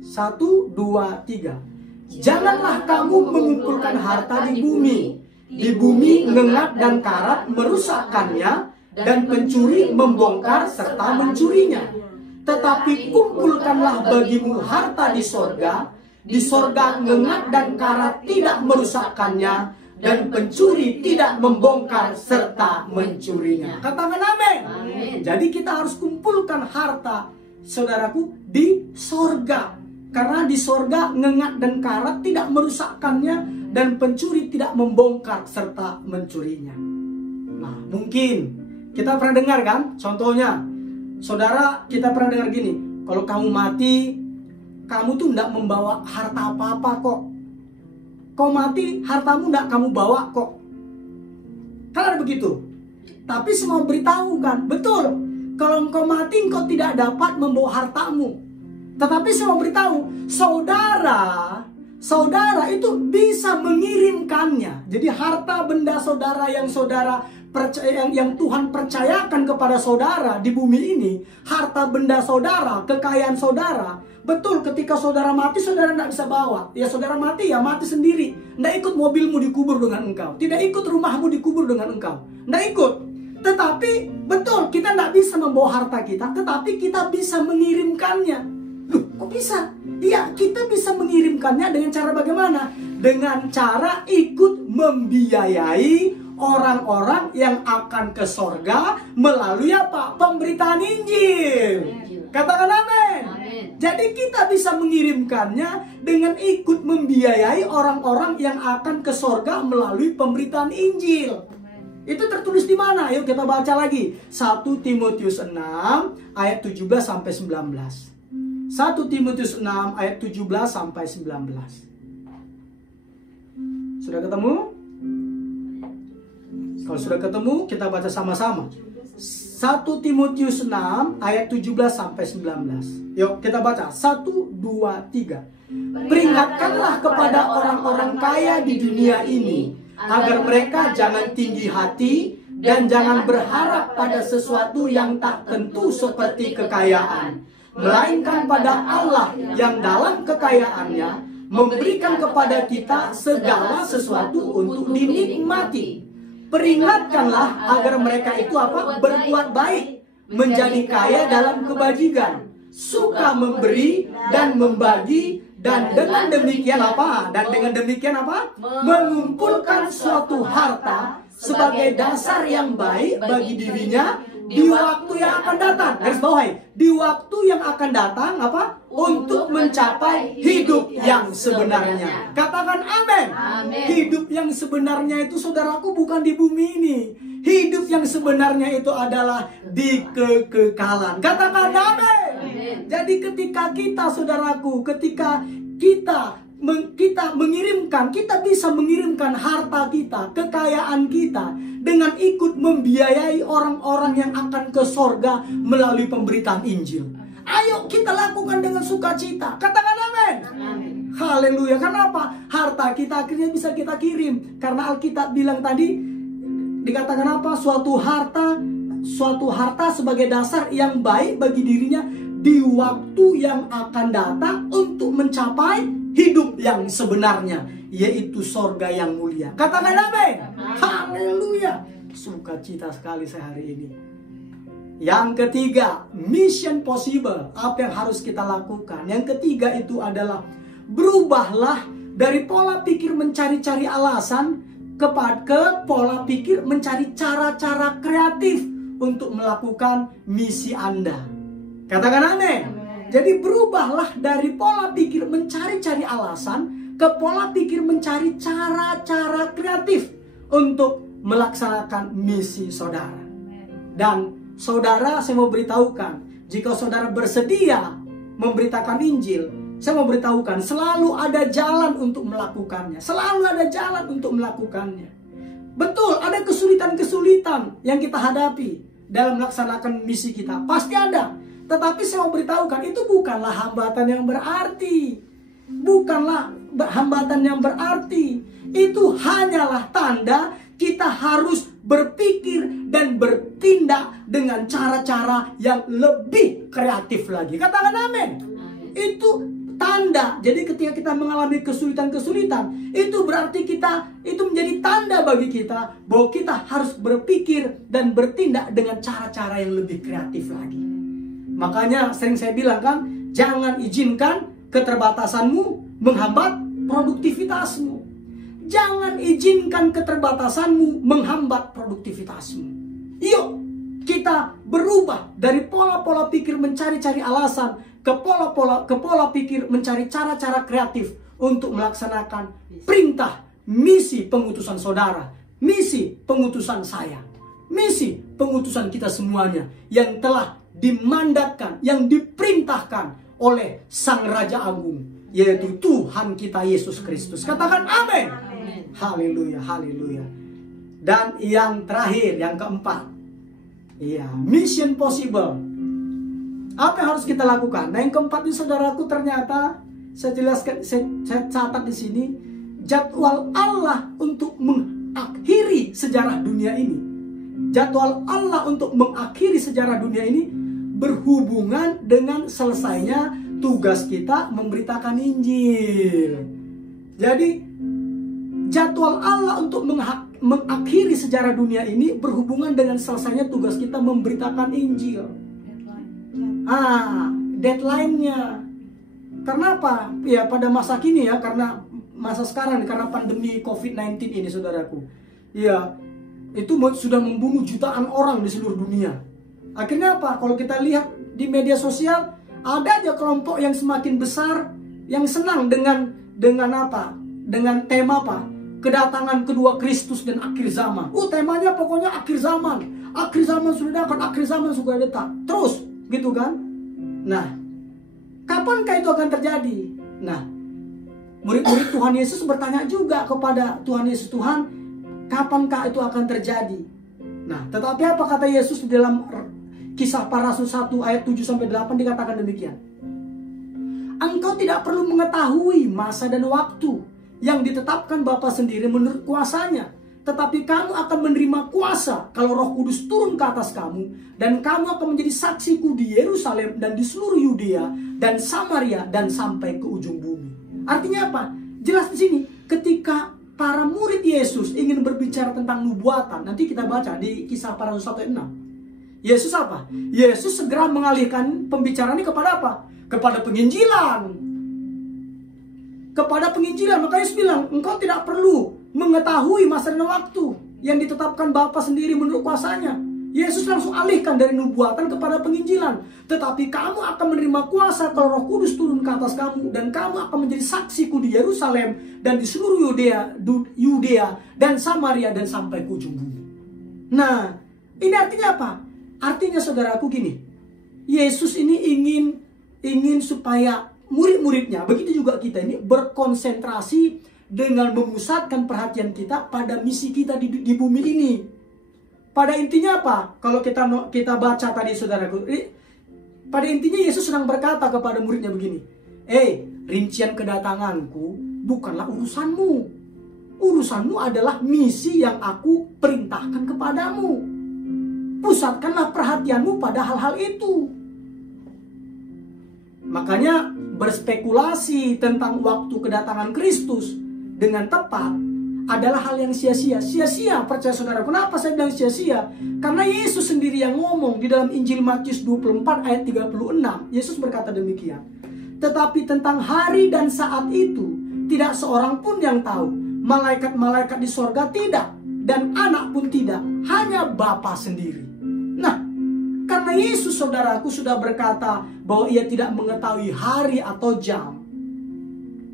1, 2, 3. Janganlah kamu mengumpulkan harta di bumi. Di bumi ngengat dan karat merusakkannya, dan pencuri membongkar serta mencurinya. Tetapi kumpulkanlah bagimu harta di sorga. Di sorga ngengat dan karat tidak merusakkannya, dan pencuri tidak membongkar serta mencurinya. Katakan amin. Jadi kita harus kumpulkan harta, saudaraku, di sorga. Karena di sorga ngengat dan karat tidak merusakkannya, dan pencuri tidak membongkar serta mencurinya. Nah, mungkin kita pernah dengar kan? Contohnya, saudara, kita pernah dengar gini, kalau kamu mati, kamu tuh tidak membawa harta apa-apa kok. Kau mati, hartamu tidak kamu bawa kok. Kan ada begitu. Tapi semua beritahu kan, betul. Kalau engkau mati, engkau tidak dapat membawa hartamu. Tetapi semua beritahu, saudara itu bisa mengirimkannya. Jadi harta benda saudara yang saudara percaya, yang Tuhan percayakan kepada saudara di bumi ini, harta benda saudara, kekayaan saudara. Betul, ketika saudara mati, saudara tidak bisa bawa. Ya saudara mati, ya mati sendiri. Tidak ikut mobilmu dikubur dengan engkau. Tidak ikut rumahmu dikubur dengan engkau. Tidak ikut. Tetapi, betul, kita tidak bisa membawa harta kita, tetapi kita bisa mengirimkannya. Loh, kok bisa? Iya, kita bisa mengirimkannya dengan cara bagaimana? Dengan cara ikut membiayai orang-orang yang akan ke sorga melalui apa? Pemberitaan Injil. Katakan amin. Jadi kita bisa mengirimkannya dengan ikut membiayai orang-orang yang akan ke sorga melalui pemberitaan Injil. Itu tertulis di mana? Yuk kita baca lagi. 1 Timotius 6 ayat 17 sampai 19. 1 Timotius 6 ayat 17 sampai 19. Sudah ketemu? Kalau sudah ketemu, kita baca sama-sama. 1 Timotius 6 ayat 17 sampai 19. Yuk kita baca. 1, 2, 3. Peringatkanlah kepada orang-orang kaya di dunia ini, agar mereka jangan tinggi hati dan jangan berharap pada sesuatu yang tak tentu seperti kekayaan, melainkan pada Allah yang dalam kekayaannya memberikan kepada kita segala sesuatu untuk dinikmati. Peringatkanlah agar mereka itu apa? Berbuat baik, menjadi kaya dalam kebajikan, suka memberi dan membagi, dan dengan demikian apa? Dan dengan demikian apa? Mengumpulkan suatu harta sebagai dasar yang baik bagi dirinya di waktu yang akan datang. Garis bawahi, di waktu yang akan datang apa? Untuk mencapai hidup yang sebenarnya. Katakan amin. Hidup yang sebenarnya itu, saudaraku, bukan di bumi ini. Hidup yang sebenarnya itu adalah di kekekalan. Katakan amin. Jadi ketika kita, saudaraku, ketika kita mengirimkan, kita bisa mengirimkan harta kita, kekayaan kita, dengan ikut membiayai orang-orang yang akan ke sorga melalui pemberitaan Injil. Ayo kita lakukan dengan sukacita. Katakan amin. Haleluya. Kenapa? Harta kita akhirnya bisa kita kirim. Karena Alkitab bilang tadi, dikatakan apa? Suatu harta sebagai dasar yang baik bagi dirinya di waktu yang akan datang untuk mencapai hidup yang sebenarnya, yaitu sorga yang mulia. Katakan amin. Haleluya. Sukacita sekali saya hari ini. Yang ketiga, mission possible. Apa yang harus kita lakukan? Yang ketiga itu adalah berubahlah dari pola pikir mencari-cari alasan ke pola pikir mencari cara-cara kreatif untuk melakukan misi Anda. Katakan amin. Jadi berubahlah dari pola pikir mencari-cari alasan ke pola pikir mencari cara-cara kreatif untuk melaksanakan misi saudara. Dan saudara, saya mau beritahukan, jika saudara bersedia memberitakan Injil, saya mau beritahukan, selalu ada jalan untuk melakukannya. Selalu ada jalan untuk melakukannya. Betul, ada kesulitan-kesulitan yang kita hadapi dalam melaksanakan misi kita. Pasti ada. Tetapi saya mau beritahukan, itu bukanlah hambatan yang berarti. bukanlah hambatan yang berarti. Itu hanyalah tanda kita harus berpikir dan bertindak dengan cara-cara yang lebih kreatif lagi. Katakan amin. Itu tanda. Jadi ketika kita mengalami kesulitan-kesulitan, itu berarti itu menjadi tanda bagi kita bahwa kita harus berpikir dan bertindak dengan cara-cara yang lebih kreatif lagi. Makanya sering saya bilang kan, jangan izinkan keterbatasanmu menghambat produktivitasmu. Jangan izinkan keterbatasanmu menghambat produktivitasmu. Yuk kita berubah dari pola-pola pikir mencari-cari alasan ke pola pikir mencari cara-cara kreatif untuk melaksanakan perintah, misi pengutusan saudara, misi pengutusan saya, misi pengutusan kita semuanya yang telah dimandatkan, yang diperintahkan oleh Sang Raja Agung, yaitu Tuhan kita Yesus Kristus. Katakan amin. Haleluya, haleluya. Dan yang terakhir, yang keempat, mission possible. Apa yang harus kita lakukan? Nah, yang keempat ini saudaraku, ternyata saya jelaskan, saya catat di sini, jadwal Allah untuk mengakhiri sejarah dunia ini. Jadwal Allah untuk mengakhiri sejarah dunia ini berhubungan dengan selesainya tugas kita memberitakan Injil. Jadi jadwal Allah untuk mengakhiri sejarah dunia ini berhubungan dengan selesainya tugas kita memberitakan Injil. Deadline-nya. Karena apa? Ya pada masa kini ya, karena masa sekarang, karena pandemi COVID-19 ini saudaraku. Ya, itu sudah membunuh jutaan orang di seluruh dunia. Akhirnya apa? Kalau kita lihat di media sosial, ada aja kelompok yang semakin besar yang senang dengan apa? Dengan tema apa? Kedatangan kedua Kristus dan akhir zaman. Temanya pokoknya akhir zaman. Akhir zaman sudah datang, akhir zaman sudah datang. Terus, gitu kan? Nah, kapankah itu akan terjadi? Nah, murid-murid Tuhan Yesus bertanya juga kepada Tuhan Yesus, Tuhan, kapankah itu akan terjadi? Nah, tetapi apa kata Yesus di dalam Kisah Para Rasul 1 ayat 7-8 dikatakan demikian. Engkau tidak perlu mengetahui masa dan waktu yang ditetapkan Bapa sendiri menurut kuasanya. Tetapi kamu akan menerima kuasa kalau Roh Kudus turun ke atas kamu. Dan kamu akan menjadi saksiku di Yerusalem dan di seluruh Yudea dan Samaria dan sampai ke ujung bumi. Artinya apa? Jelas di sini, ketika para murid Yesus ingin berbicara tentang nubuatan, nanti kita baca di Kisah Para Rasul 1:6. Yesus apa? Yesus segera mengalihkan pembicaraan ini kepada apa? Kepada penginjilan. Kepada penginjilan. Maka Yesus bilang, engkau tidak perlu mengetahui masa dan waktu yang ditetapkan Bapa sendiri menurut kuasanya. Yesus langsung alihkan dari nubuatan kepada penginjilan. Tetapi kamu akan menerima kuasa kalau Roh Kudus turun ke atas kamu. Dan kamu akan menjadi saksiku di Yerusalem dan di seluruh Yudea dan Samaria dan sampai ke ujung bumi. Nah, ini artinya apa? Artinya saudaraku gini, Yesus ini ingin supaya murid-muridnya, begitu juga kita ini berkonsentrasi dengan memusatkan perhatian kita pada misi kita di bumi ini. Pada intinya apa? Kalau kita baca tadi saudaraku, pada intinya Yesus sedang berkata kepada muridnya begini, rincian kedatanganku bukanlah urusanmu. Urusanmu adalah misi yang aku perintahkan kepadamu. Pusatkanlah perhatianmu pada hal-hal itu. Makanya berspekulasi tentang waktu kedatangan Kristus dengan tepat adalah hal yang sia-sia. Sia-sia, percaya saudara. Kenapa saya bilang sia-sia? Karena Yesus sendiri yang ngomong di dalam Injil Matius 24 ayat 36. Yesus berkata demikian. Tetapi tentang hari dan saat itu tidak seorang pun yang tahu. Malaikat-malaikat di sorga tidak, dan anak pun tidak, hanya Bapa sendiri. Nah, karena Yesus saudaraku sudah berkata bahwa ia tidak mengetahui hari atau jam,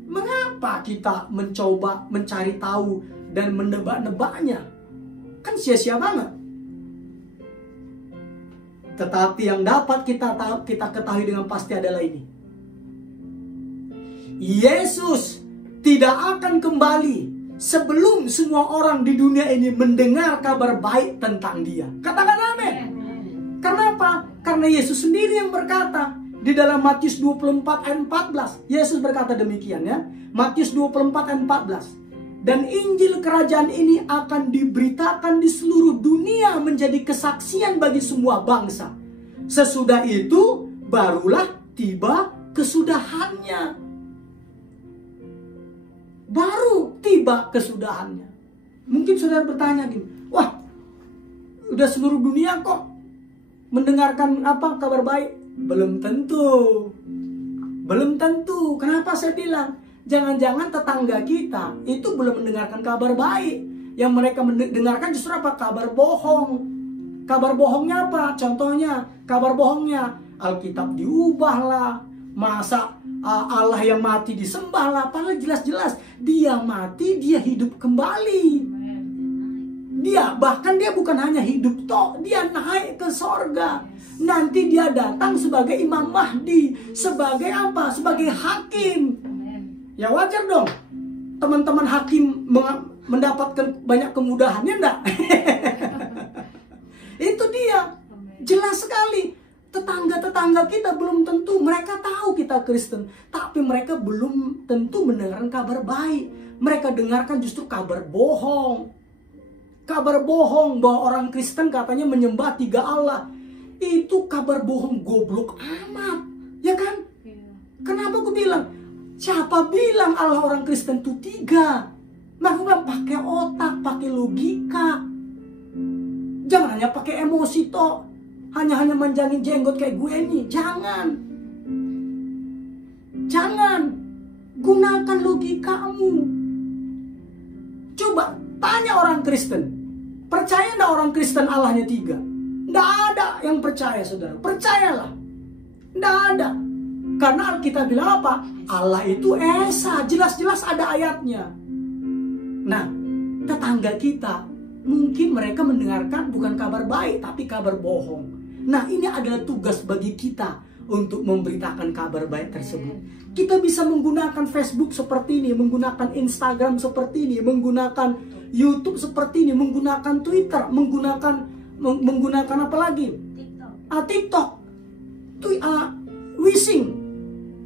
mengapa kita mencoba mencari tahu dan menebak-nebaknya? Kan sia-sia banget. Tetapi yang dapat kita ketahui dengan pasti adalah ini. Yesus tidak akan kembali sebelum semua orang di dunia ini mendengar kabar baik tentang Dia. Katakan amin. Karena apa? Karena Yesus sendiri yang berkata Di dalam Matius 24 ayat 14, Yesus berkata demikian ya. Matius 24 ayat 14. Dan Injil kerajaan ini akan diberitakan di seluruh dunia menjadi kesaksian bagi semua bangsa. Sesudah itu barulah tiba kesudahannya. Baru tiba kesudahannya. Mungkin saudara bertanya gini, wah, udah seluruh dunia kok mendengarkan apa kabar baik? Belum tentu. Belum tentu. Kenapa saya bilang? Jangan-jangan tetangga kita itu belum mendengarkan kabar baik. Yang mereka mendengarkan justru apa? Kabar bohong. Kabar bohongnya apa? Contohnya, kabar bohongnya Alkitab diubahlah. Masa Allah yang mati disembahlah. Padahal jelas-jelas dia mati, dia hidup kembali. Bahkan dia bukan hanya hidup toh, dia naik ke sorga. Nanti dia datang sebagai Imam Mahdi. Sebagai apa? Sebagai hakim. Ya wajar dong teman-teman hakim mendapatkan banyak kemudahannya enggak? Itu dia. Jelas sekali. Tetangga-tetangga kita belum tentu mereka tahu kita Kristen, tapi mereka belum tentu mendengarkan kabar baik. Mereka dengarkan justru kabar bohong. Kabar bohong bahwa orang Kristen katanya menyembah 3 Allah. Itu kabar bohong goblok amat. Ya kan? Kenapa aku bilang? Siapa bilang Allah orang Kristen itu 3? Maka bilang pakai otak, pakai logika. Jangan hanya pakai emosi toh. Hanya manjangin jenggot kayak gue nih. Jangan. Gunakan logikamu. Coba tanya orang Kristen. Percaya enggak orang Kristen Allahnya 3? Enggak ada yang percaya, saudara. Percayalah. Enggak ada. Karena Alkitab bilang apa? Allah itu Esa. Jelas-jelas ada ayatnya. Nah, tetangga kita mungkin mereka mendengarkan bukan kabar baik, tapi kabar bohong. Nah, ini adalah tugas bagi kita untuk memberitakan kabar baik tersebut. Kita bisa menggunakan Facebook seperti ini, menggunakan Instagram seperti ini, menggunakan YouTube seperti ini, menggunakan Twitter, menggunakan apa lagi? TikTok, Wishing.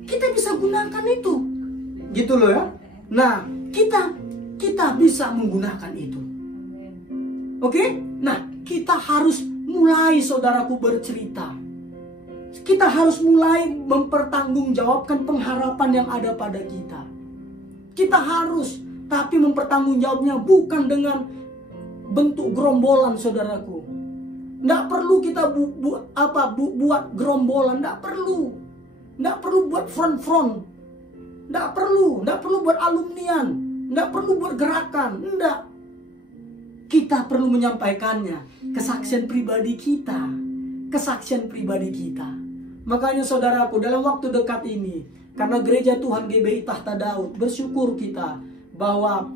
Kita bisa gunakan itu. Gitu loh ya. Nah, kita bisa menggunakan itu. Oke? Nah, kita harus mulai, saudaraku, bercerita. Kita harus mulai mempertanggungjawabkan pengharapan yang ada pada kita. Kita harus, tapi mempertanggungjawabnya bukan dengan bentuk gerombolan, saudaraku. Nggak perlu kita buat gerombolan, nggak perlu. Nggak perlu buat front. Nggak perlu buat alumnian. Nggak perlu buat gerakan. Nggak. Kita perlu menyampaikannya. Kesaksian pribadi kita. Makanya saudaraku, dalam waktu dekat ini, karena Gereja Tuhan GBI Tahta Daud, bersyukur kita bahwa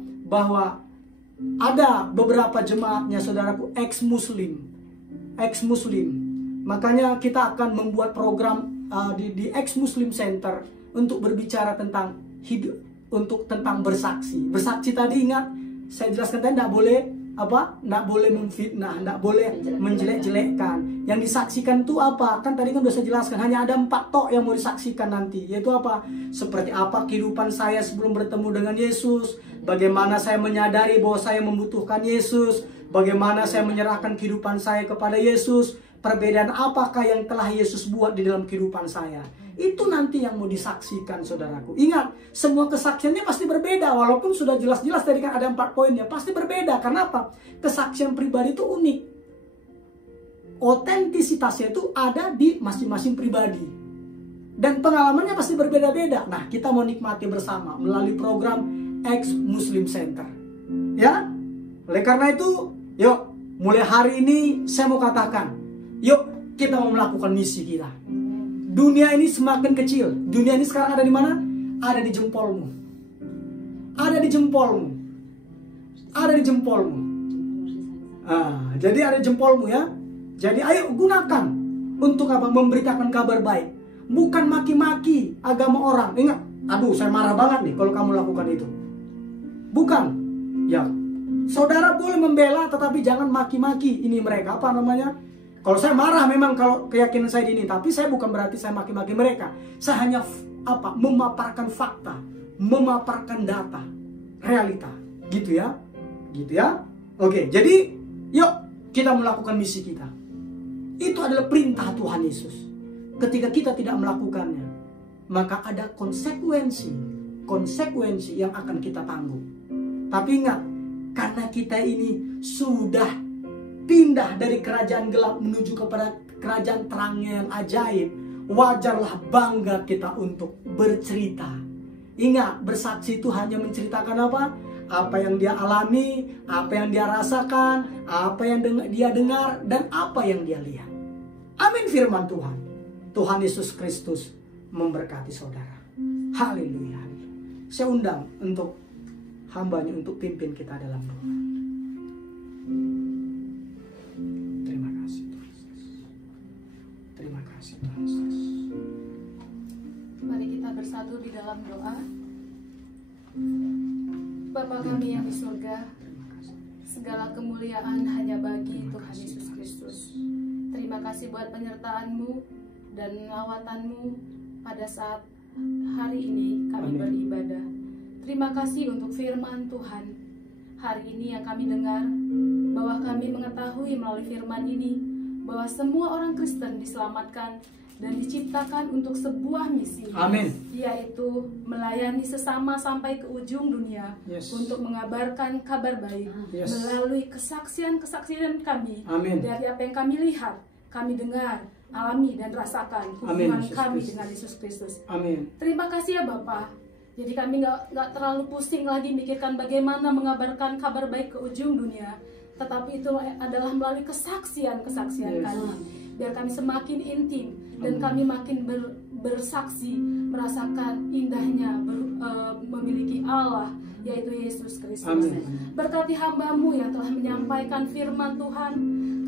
ada beberapa jemaatnya, saudaraku, ex-muslim. Makanya kita akan membuat program di ex-muslim center untuk berbicara tentang hidup, tentang bersaksi. Bersaksi tadi ingat, saya jelaskan tadi tidak boleh memfitnah, tidak boleh menjelek-jelekkan. Yang disaksikan itu apa? Kan tadi kan sudah saya jelaskan, hanya ada 4 tok yang mau disaksikan nanti. Yaitu apa? Seperti apa kehidupan saya sebelum bertemu dengan Yesus, bagaimana saya menyadari bahwa saya membutuhkan Yesus, bagaimana saya menyerahkan kehidupan saya kepada Yesus, perbedaan apakah yang telah Yesus buat di dalam kehidupan saya. Itu nanti yang mau disaksikan, saudaraku. Ingat, semua kesaksiannya pasti berbeda. Walaupun sudah jelas-jelas tadi kan ada 4 poinnya, pasti berbeda. Karena apa? Kesaksian pribadi itu unik. Otentisitasnya itu ada di masing-masing pribadi. Dan pengalamannya pasti berbeda-beda. Nah, kita mau nikmati bersama melalui program Ex-Muslim Center. Ya? Oleh karena itu, yuk, mulai hari ini saya mau katakan, yuk kita mau melakukan misi kita. Dunia ini semakin kecil. Dunia ini sekarang ada di mana? Ada di jempolmu. Ada di jempolmu. Jadi ada jempolmu ya. Jadi ayo gunakan untuk apa? Memberitakan kabar baik. Bukan maki-maki agama orang. Ingat, aduh saya marah banget nih kalau kamu lakukan itu. Bukan. Ya, saudara boleh membela tetapi jangan maki-maki ini mereka. Apa namanya? Kalau saya marah memang kalau keyakinan saya ini, tapi saya bukan berarti saya maki-maki mereka. Saya hanya memaparkan fakta, memaparkan data, realita, gitu ya. Oke, jadi yuk kita melakukan misi kita. Itu adalah perintah Tuhan Yesus. Ketika kita tidak melakukannya, maka ada konsekuensi yang akan kita tanggung. Tapi ingat, karena kita ini sudah pindah dari kerajaan gelap menuju kepada kerajaan terang yang ajaib, wajarlah bangga kita untuk bercerita. Ingat, bersaksi itu hanya menceritakan apa? Apa yang dia alami, apa yang dia rasakan, apa yang dia dengar, dan apa yang dia lihat. Amin firman Tuhan. Tuhan Yesus Kristus memberkati saudara. Haleluya. Saya undang untuk hambanya untuk pimpin kita dalam doa. Terima kasih Tuhan Yesus. Terima kasih Tuhan Yesus. Mari kita bersatu di dalam doa. Bapa kami yang di surga, segala kemuliaan hanya bagi Tuhan Yesus Kristus. Terima kasih buat penyertaan-Mu dan lawatanmu pada saat hari ini kami beribadah. Terima kasih untuk firman Tuhan hari ini yang kami dengar, bahwa kami mengetahui melalui firman ini bahwa semua orang Kristen diselamatkan dan diciptakan untuk sebuah misi, Amin. Yaitu melayani sesama sampai ke ujung dunia, untuk mengabarkan kabar baik melalui kesaksian-kesaksian kami. Amin. Dari apa yang kami lihat, kami dengar, alami dan rasakan hubungan kami dengan Yesus Kristus. Amin. Terima kasih ya Bapa. Jadi kami nggak terlalu pusing lagi mikirkan bagaimana mengabarkan kabar baik ke ujung dunia, tetapi itu adalah melalui kesaksian-kesaksian kami. Biar kami semakin intim dan kami makin bersaksi, merasakan indahnya memiliki Allah, yaitu Yesus Kristus. Berkati hamba-Mu yang telah menyampaikan firman Tuhan,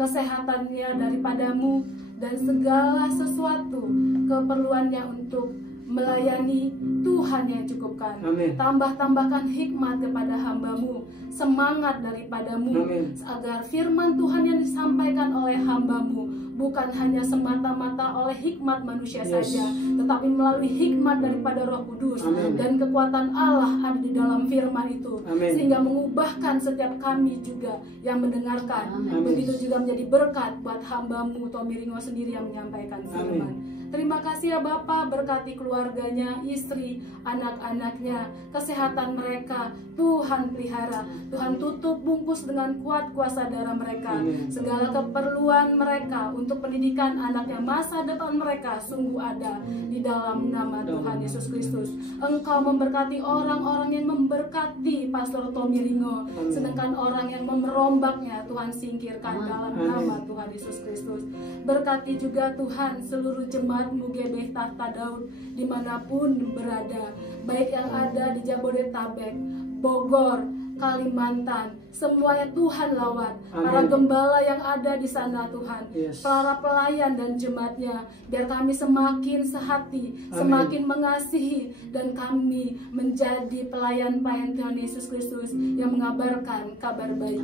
kesehatannya daripadamu, dan segala sesuatu keperluannya untuk melayani Tuhan yang cukupkan. Tambahkan hikmat kepada hamba-Mu, semangat daripadamu, agar firman Tuhan yang disampaikan oleh hamba-Mu bukan hanya semata-mata oleh hikmat manusia saja, tetapi melalui hikmat daripada Roh Kudus. Dan kekuatan Allah ada di dalam firman itu, sehingga mengubahkan setiap kami juga yang mendengarkan. Begitu juga menjadi berkat buat hamba-Mu Tommy Ringo sendiri yang menyampaikan firman. Terima kasih ya Bapa, berkati keluarganya, istri, anak-anaknya, kesehatan mereka, Tuhan pelihara, Tuhan tutup bungkus dengan kuat kuasa darah mereka. Segala keperluan mereka untuk pendidikan anaknya, masa depan mereka sungguh ada di dalam nama Tuhan Yesus Kristus. Engkau memberkati orang-orang yang memberkati Pastor Tommy Ringo, sedangkan orang yang memerombaknya Tuhan singkirkan dalam nama Tuhan Yesus Kristus. Berkati juga Tuhan seluruh jemaat-Mu GBI Tahta Daud dimanapun berada, baik yang ada di Jabodetabek, Bogor, Kalimantan, semuanya Tuhan lawat. Para gembala yang ada di sana Tuhan, para pelayan dan jemaatnya, biar kami semakin sehati, semakin mengasihi, dan kami menjadi pelayan-pelayan Tuhan Yesus Kristus yang mengabarkan kabar baik.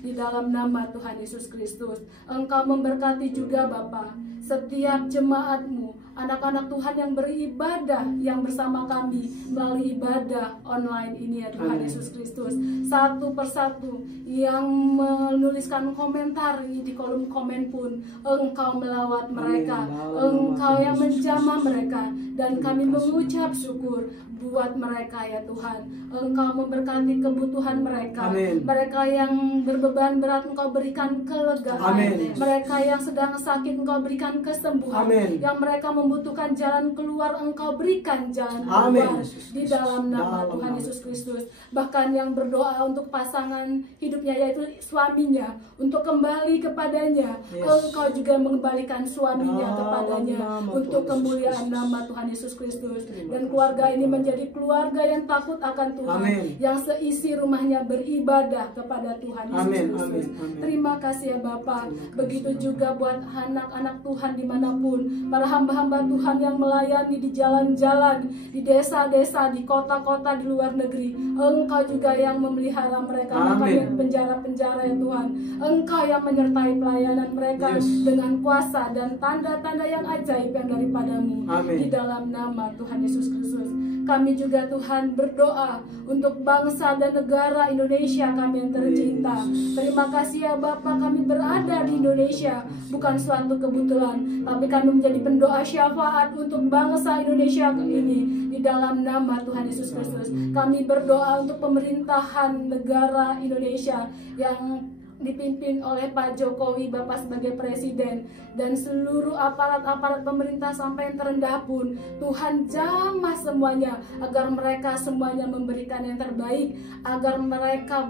Di dalam nama Tuhan Yesus Kristus, Engkau memberkati juga Bapa setiap jemaat-Mu, anak-anak Tuhan yang beribadah yang bersama kami melalui ibadah online ini ya Tuhan Yesus Kristus. Satu persatu yang menuliskan komentar di kolom komen pun, Engkau melawat mereka, Engkau yang menjamah mereka, dan kami mengucap syukur buat mereka ya Tuhan. Engkau memberkati kebutuhan mereka. Mereka yang berbeban berat Engkau berikan kelegaan. Mereka yang sedang sakit Engkau berikan kesembuhan. Yang mereka membutuhkan jalan keluar Engkau berikan jalan keluar di dalam nama Tuhan Yesus Kristus. Bahkan yang berdoa untuk pasangan hidupnya yaitu suaminya untuk kembali kepadanya, Engkau juga mengembalikan suaminya kepadanya untuk kemuliaan nama Tuhan Tuhan Yesus Kristus. Dan keluarga ini menjadi keluarga yang takut akan Tuhan, yang seisi rumahnya beribadah kepada Tuhan Yesus Kristus. Terima kasih ya Bapak. Begitu juga buat anak-anak Tuhan dimanapun, para hamba-hamba Tuhan yang melayani di jalan-jalan, di desa-desa, di kota-kota, di luar negeri. Engkau juga yang memelihara mereka, makanya penjara-penjara ya Tuhan. Engkau yang menyertai pelayanan mereka dengan kuasa dan tanda-tanda yang ajaib yang daripadamu. Di dalam nama Tuhan Yesus Kristus. Kami juga Tuhan berdoa untuk bangsa dan negara Indonesia kami yang tercinta. Terima kasih ya Bapak, kami berada di Indonesia bukan suatu kebetulan, tapi kami menjadi pendoa syafaat untuk bangsa Indonesia ini. Di dalam nama Tuhan Yesus Kristus, kami berdoa untuk pemerintahan negara Indonesia yang dipimpin oleh Pak Jokowi, Bapak sebagai presiden, dan seluruh aparat-aparat pemerintah sampai yang terendah pun, Tuhan jamah semuanya agar mereka semuanya memberikan yang terbaik, agar mereka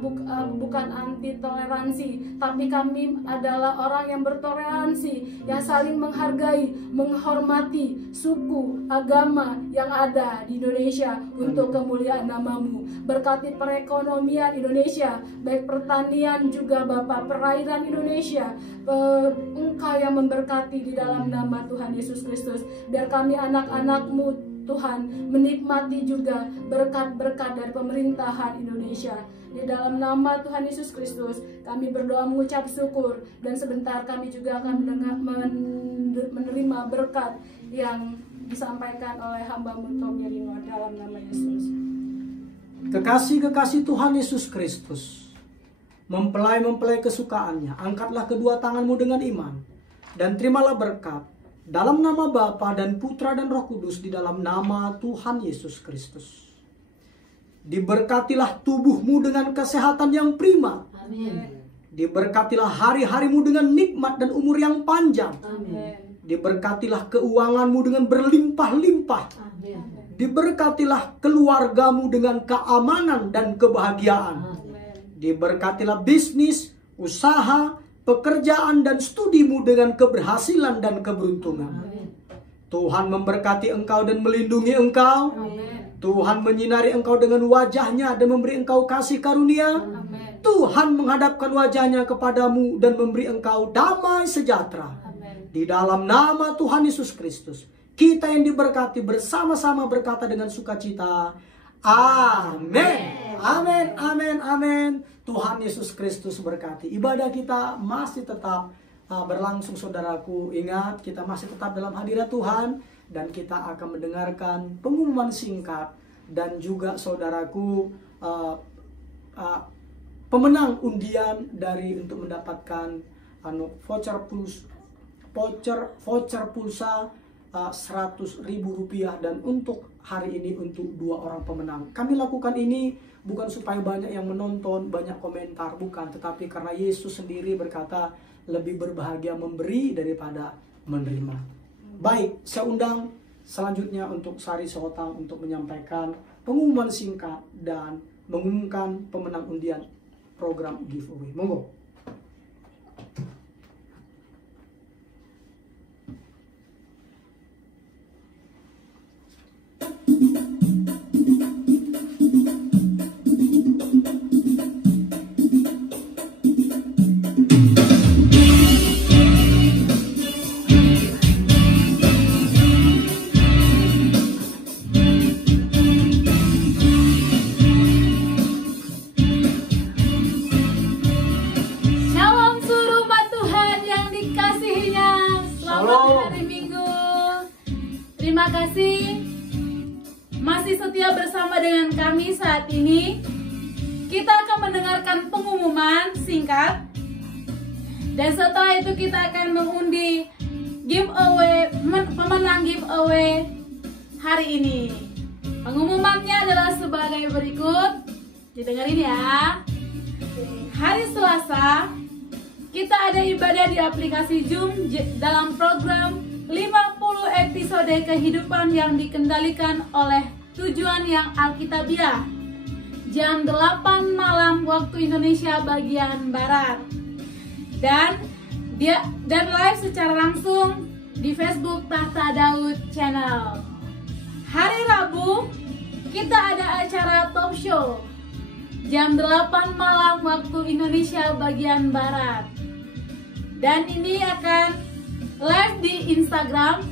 bukan anti toleransi, tapi kami adalah orang yang bertoleransi, yang saling menghargai, menghormati suku, agama yang ada di Indonesia untuk kemuliaan namamu. Berkati perekonomian Indonesia, baik pertanian juga Bapak, perairan Indonesia, Engkau yang memberkati di dalam nama Tuhan Yesus Kristus. Biar kami anak-anak-Mu Tuhan menikmati juga berkat-berkat dari pemerintahan Indonesia. Di dalam nama Tuhan Yesus Kristus kami berdoa mengucap syukur, dan sebentar kami juga akan menerima berkat yang disampaikan oleh hamba-Mu Tom Yerino dalam nama Yesus. Kekasih-kekasih Tuhan Yesus Kristus, mempelai-mempelai kesukaannya, angkatlah kedua tanganmu dengan iman, dan terimalah berkat dalam nama Bapa dan Putra dan Roh Kudus, di dalam nama Tuhan Yesus Kristus. Diberkatilah tubuhmu dengan kesehatan yang prima. Amin. Diberkatilah hari-harimu dengan nikmat dan umur yang panjang. Amin. Diberkatilah keuanganmu dengan berlimpah-limpah. Amin. Diberkatilah keluargamu dengan keamanan dan kebahagiaan. Diberkatilah bisnis, usaha, pekerjaan, dan studimu dengan keberhasilan dan keberuntungan. Tuhan memberkati engkau dan melindungi engkau. Tuhan menyinari engkau dengan wajahnya dan memberi engkau kasih karunia. Tuhan menghadapkan wajahnya kepadamu dan memberi engkau damai sejahtera. Di dalam nama Tuhan Yesus Kristus, kita yang diberkati bersama-sama berkata dengan sukacita, amin. Amin, amin, amin. Tuhan Yesus Kristus berkati. Ibadah kita masih tetap berlangsung, saudaraku. Ingat, kita masih tetap dalam hadirat Tuhan, dan kita akan mendengarkan pengumuman singkat, dan juga saudaraku pemenang undian dari untuk mendapatkan voucher pulsa Rp100.000, dan untuk hari ini untuk 2 orang pemenang. Kami lakukan ini bukan supaya banyak yang menonton, banyak komentar, bukan, tetapi karena Yesus sendiri berkata lebih berbahagia memberi daripada menerima. Baik, saya undang selanjutnya untuk Sari Sohotang untuk menyampaikan pengumuman singkat dan mengumumkan pemenang undian program giveaway. Monggo. Terima kasih masih setia bersama dengan kami saat ini. Kita akan mendengarkan pengumuman singkat, dan setelah itu kita akan mengundi giveaway, pemenang giveaway hari ini. Pengumumannya adalah sebagai berikut. Didengarin ya. Hari Selasa kita ada ibadah di aplikasi Zoom dalam program 50 episode kehidupan yang dikendalikan oleh tujuan yang Alkitabiah, jam 8 malam waktu Indonesia bagian Barat, dan live secara langsung di Facebook Tahta Daud Channel. kita ada acara talk show jam 8 malam waktu Indonesia bagian Barat. Dan ini akan live di Instagram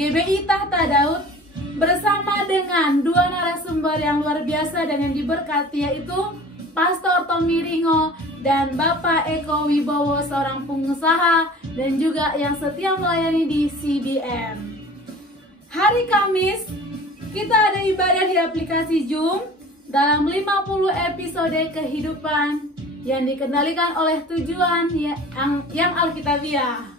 @GBI_Tahta_Daud bersama dengan dua narasumber yang luar biasa dan yang diberkati, yaitu Pastor Tommy Ringo dan Bapak Eko Wibowo, seorang pengusaha dan juga yang setia melayani di CBM. Hari Kamis kita ada ibadah di aplikasi Zoom dalam 50 episode kehidupan yang dikendalikan oleh tujuan yang Alkitabiah.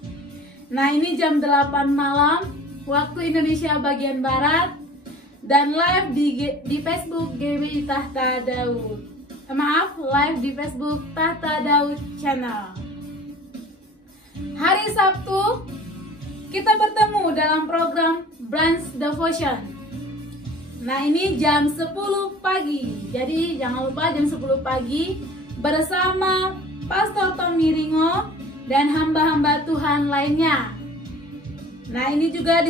Nah, ini jam 8 malam waktu Indonesia bagian Barat dan live di Facebook GBI Tahta Daud. Live di Facebook Tahta Daud Channel. Hari Sabtu kita bertemu dalam program Branch Devotion. Nah, ini jam 10 pagi. Jadi jangan lupa jam 10 pagi bersama Pastor Tommy Ringo dan hamba-hamba Tuhan lainnya. Nah, ini juga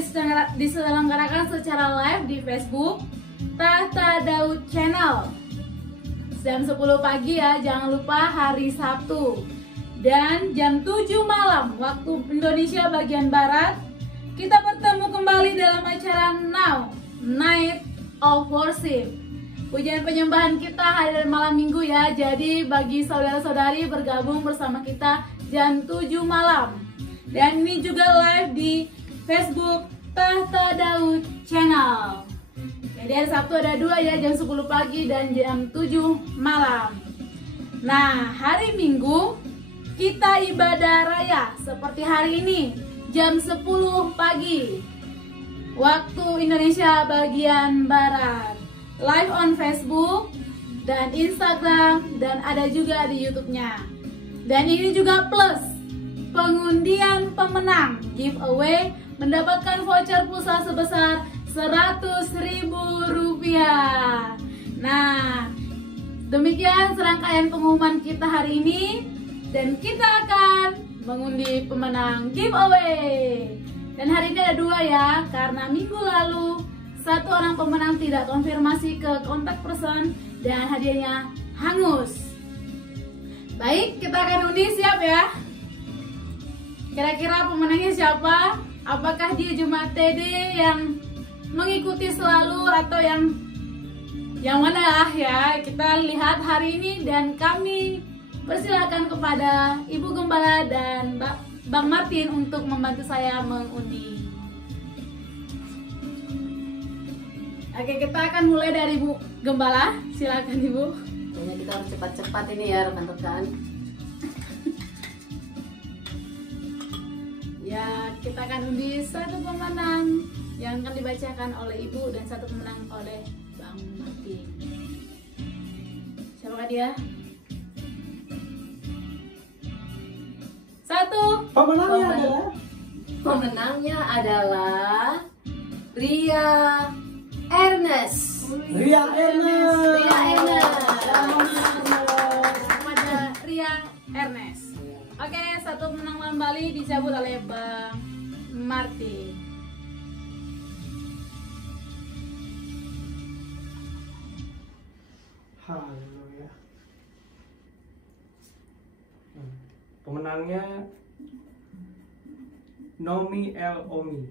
diselenggarakan secara live di Facebook Tahta Daud Channel. Jam 10 pagi ya, jangan lupa hari Sabtu. Dan jam 7 malam waktu Indonesia bagian Barat kita bertemu kembali dalam acara Now Night of Worship. Pujian penyembahan kita hari malam minggu ya. Jadi bagi saudara-saudari bergabung bersama kita jam 7 malam. Dan ini juga live di Facebook Tahta Daud Channel. Jadi hari Sabtu ada dua ya, jam 10 pagi dan jam 7 malam. Nah, hari Minggu kita ibadah raya seperti hari ini jam 10 pagi waktu Indonesia bagian Barat. Live on Facebook dan Instagram dan ada juga di YouTube-nya. Dan ini juga plus pengundian pemenang giveaway mendapatkan voucher pulsa sebesar Rp100.000. Nah, demikian serangkaian pengumuman kita hari ini dan kita akan mengundi pemenang giveaway. Dan hari ini ada dua ya, karena minggu lalu satu orang pemenang tidak konfirmasi ke kontak person dan hadiahnya hangus. Baik, kita akan undi, siap ya? Kira-kira pemenangnya siapa? Apakah dia Jemaat TD yang mengikuti selalu atau yang mana ya? Kita lihat hari ini dan kami persilakan kepada Ibu Gembala dan Bang Martin untuk membantu saya mengundi. Oke, kita akan mulai dari Bu Gembala. Silakan Ibu. Kayaknya kita harus cepat-cepat ini ya rekan-rekan. Ya, kita akan undi satu pemenang yang akan dibacakan oleh Ibu dan satu pemenang oleh Bang Martin. Siapakah dia? Satu. Pemenangnya adalah Ria Ernest. Ria Ernest. Kepada Ria Ernest. Oke, satu pemenang kembali dicabut oleh Bang Martin. Haleluya. Pemenangnya Nomi L. Omi.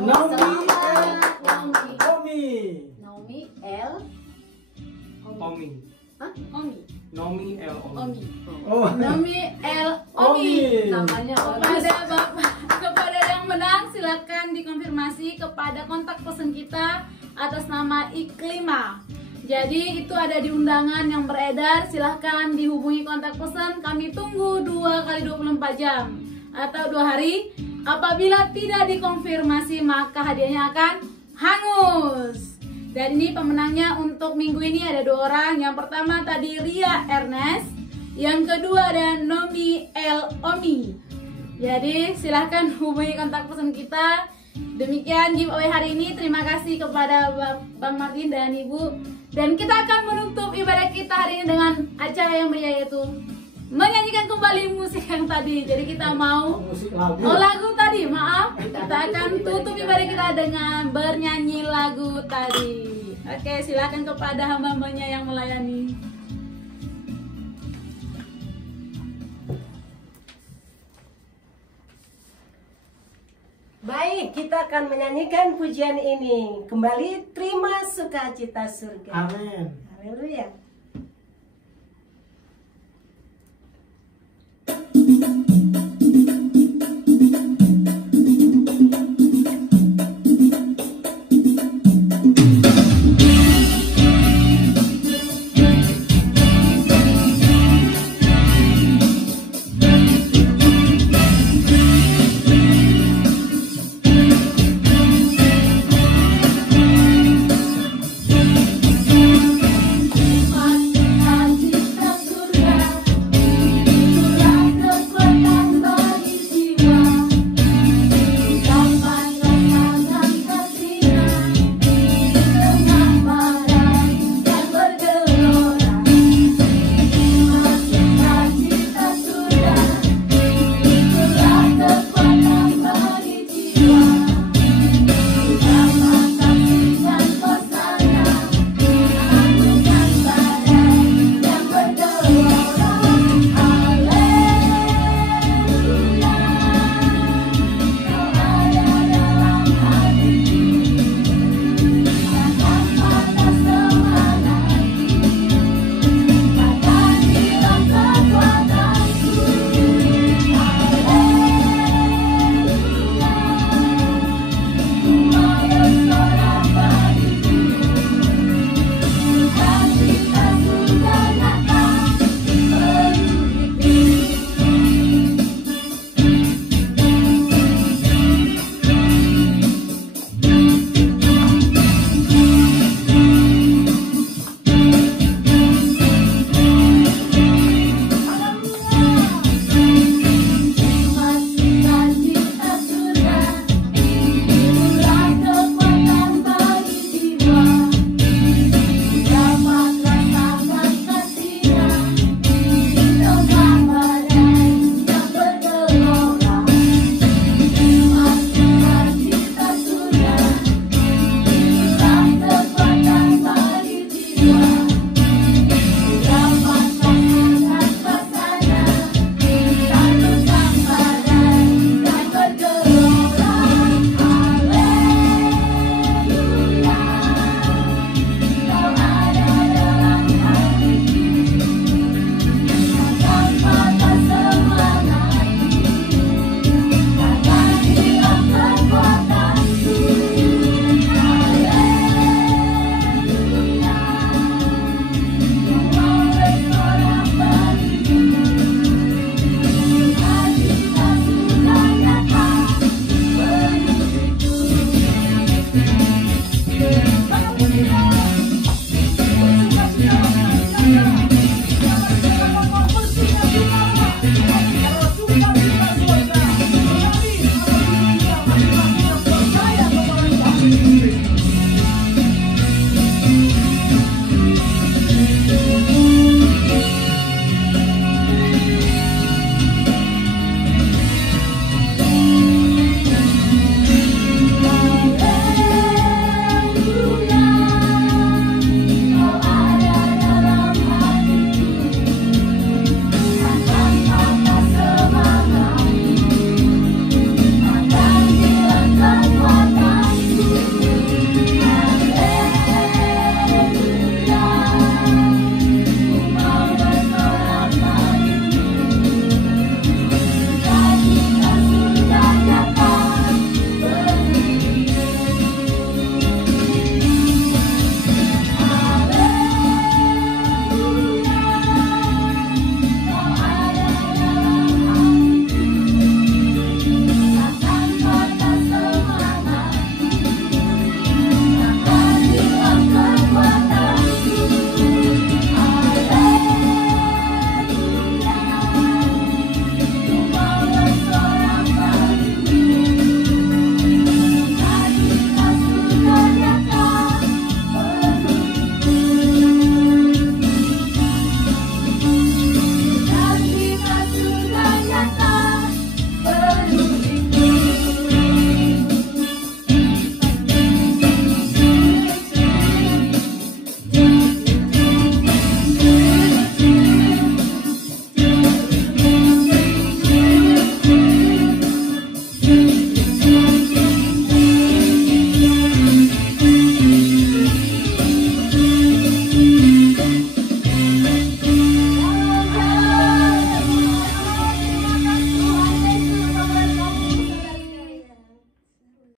Naomi L. Omi. Hah? Omi. Nomi L. Omi. Omi. Oh. Nomi L. Omi. Namanya Kepada Bapak, kepada yang menang silakan dikonfirmasi kepada kontak person kita atas nama Iklima. Jadi itu ada di undangan yang beredar, silahkan dihubungi kontak person. Kami tunggu 2x24 jam atau 2 hari. Apabila tidak dikonfirmasi maka hadiahnya akan hangus. Dan ini pemenangnya untuk minggu ini ada 2 orang. Yang pertama tadi Ria Ernest, yang kedua ada Nomi L. Omi. Jadi silahkan hubungi kontak person kita. Demikian giveaway hari ini. Terima kasih kepada Bang Martin dan Ibu. Dan kita akan menutup ibadah kita hari ini dengan acara yang meriah, yaitu menyanyikan kembali musik yang tadi. Jadi kita mau Musik lagu. lagu tadi, maaf. Kita akan tutup ibadah kita dengan bernyanyi lagu tadi. Oke, silakan kepada hamba-hambanya yang melayani. Baik, kita akan menyanyikan pujian ini. Kembali terima sukacita surga. Amin. Haleluya.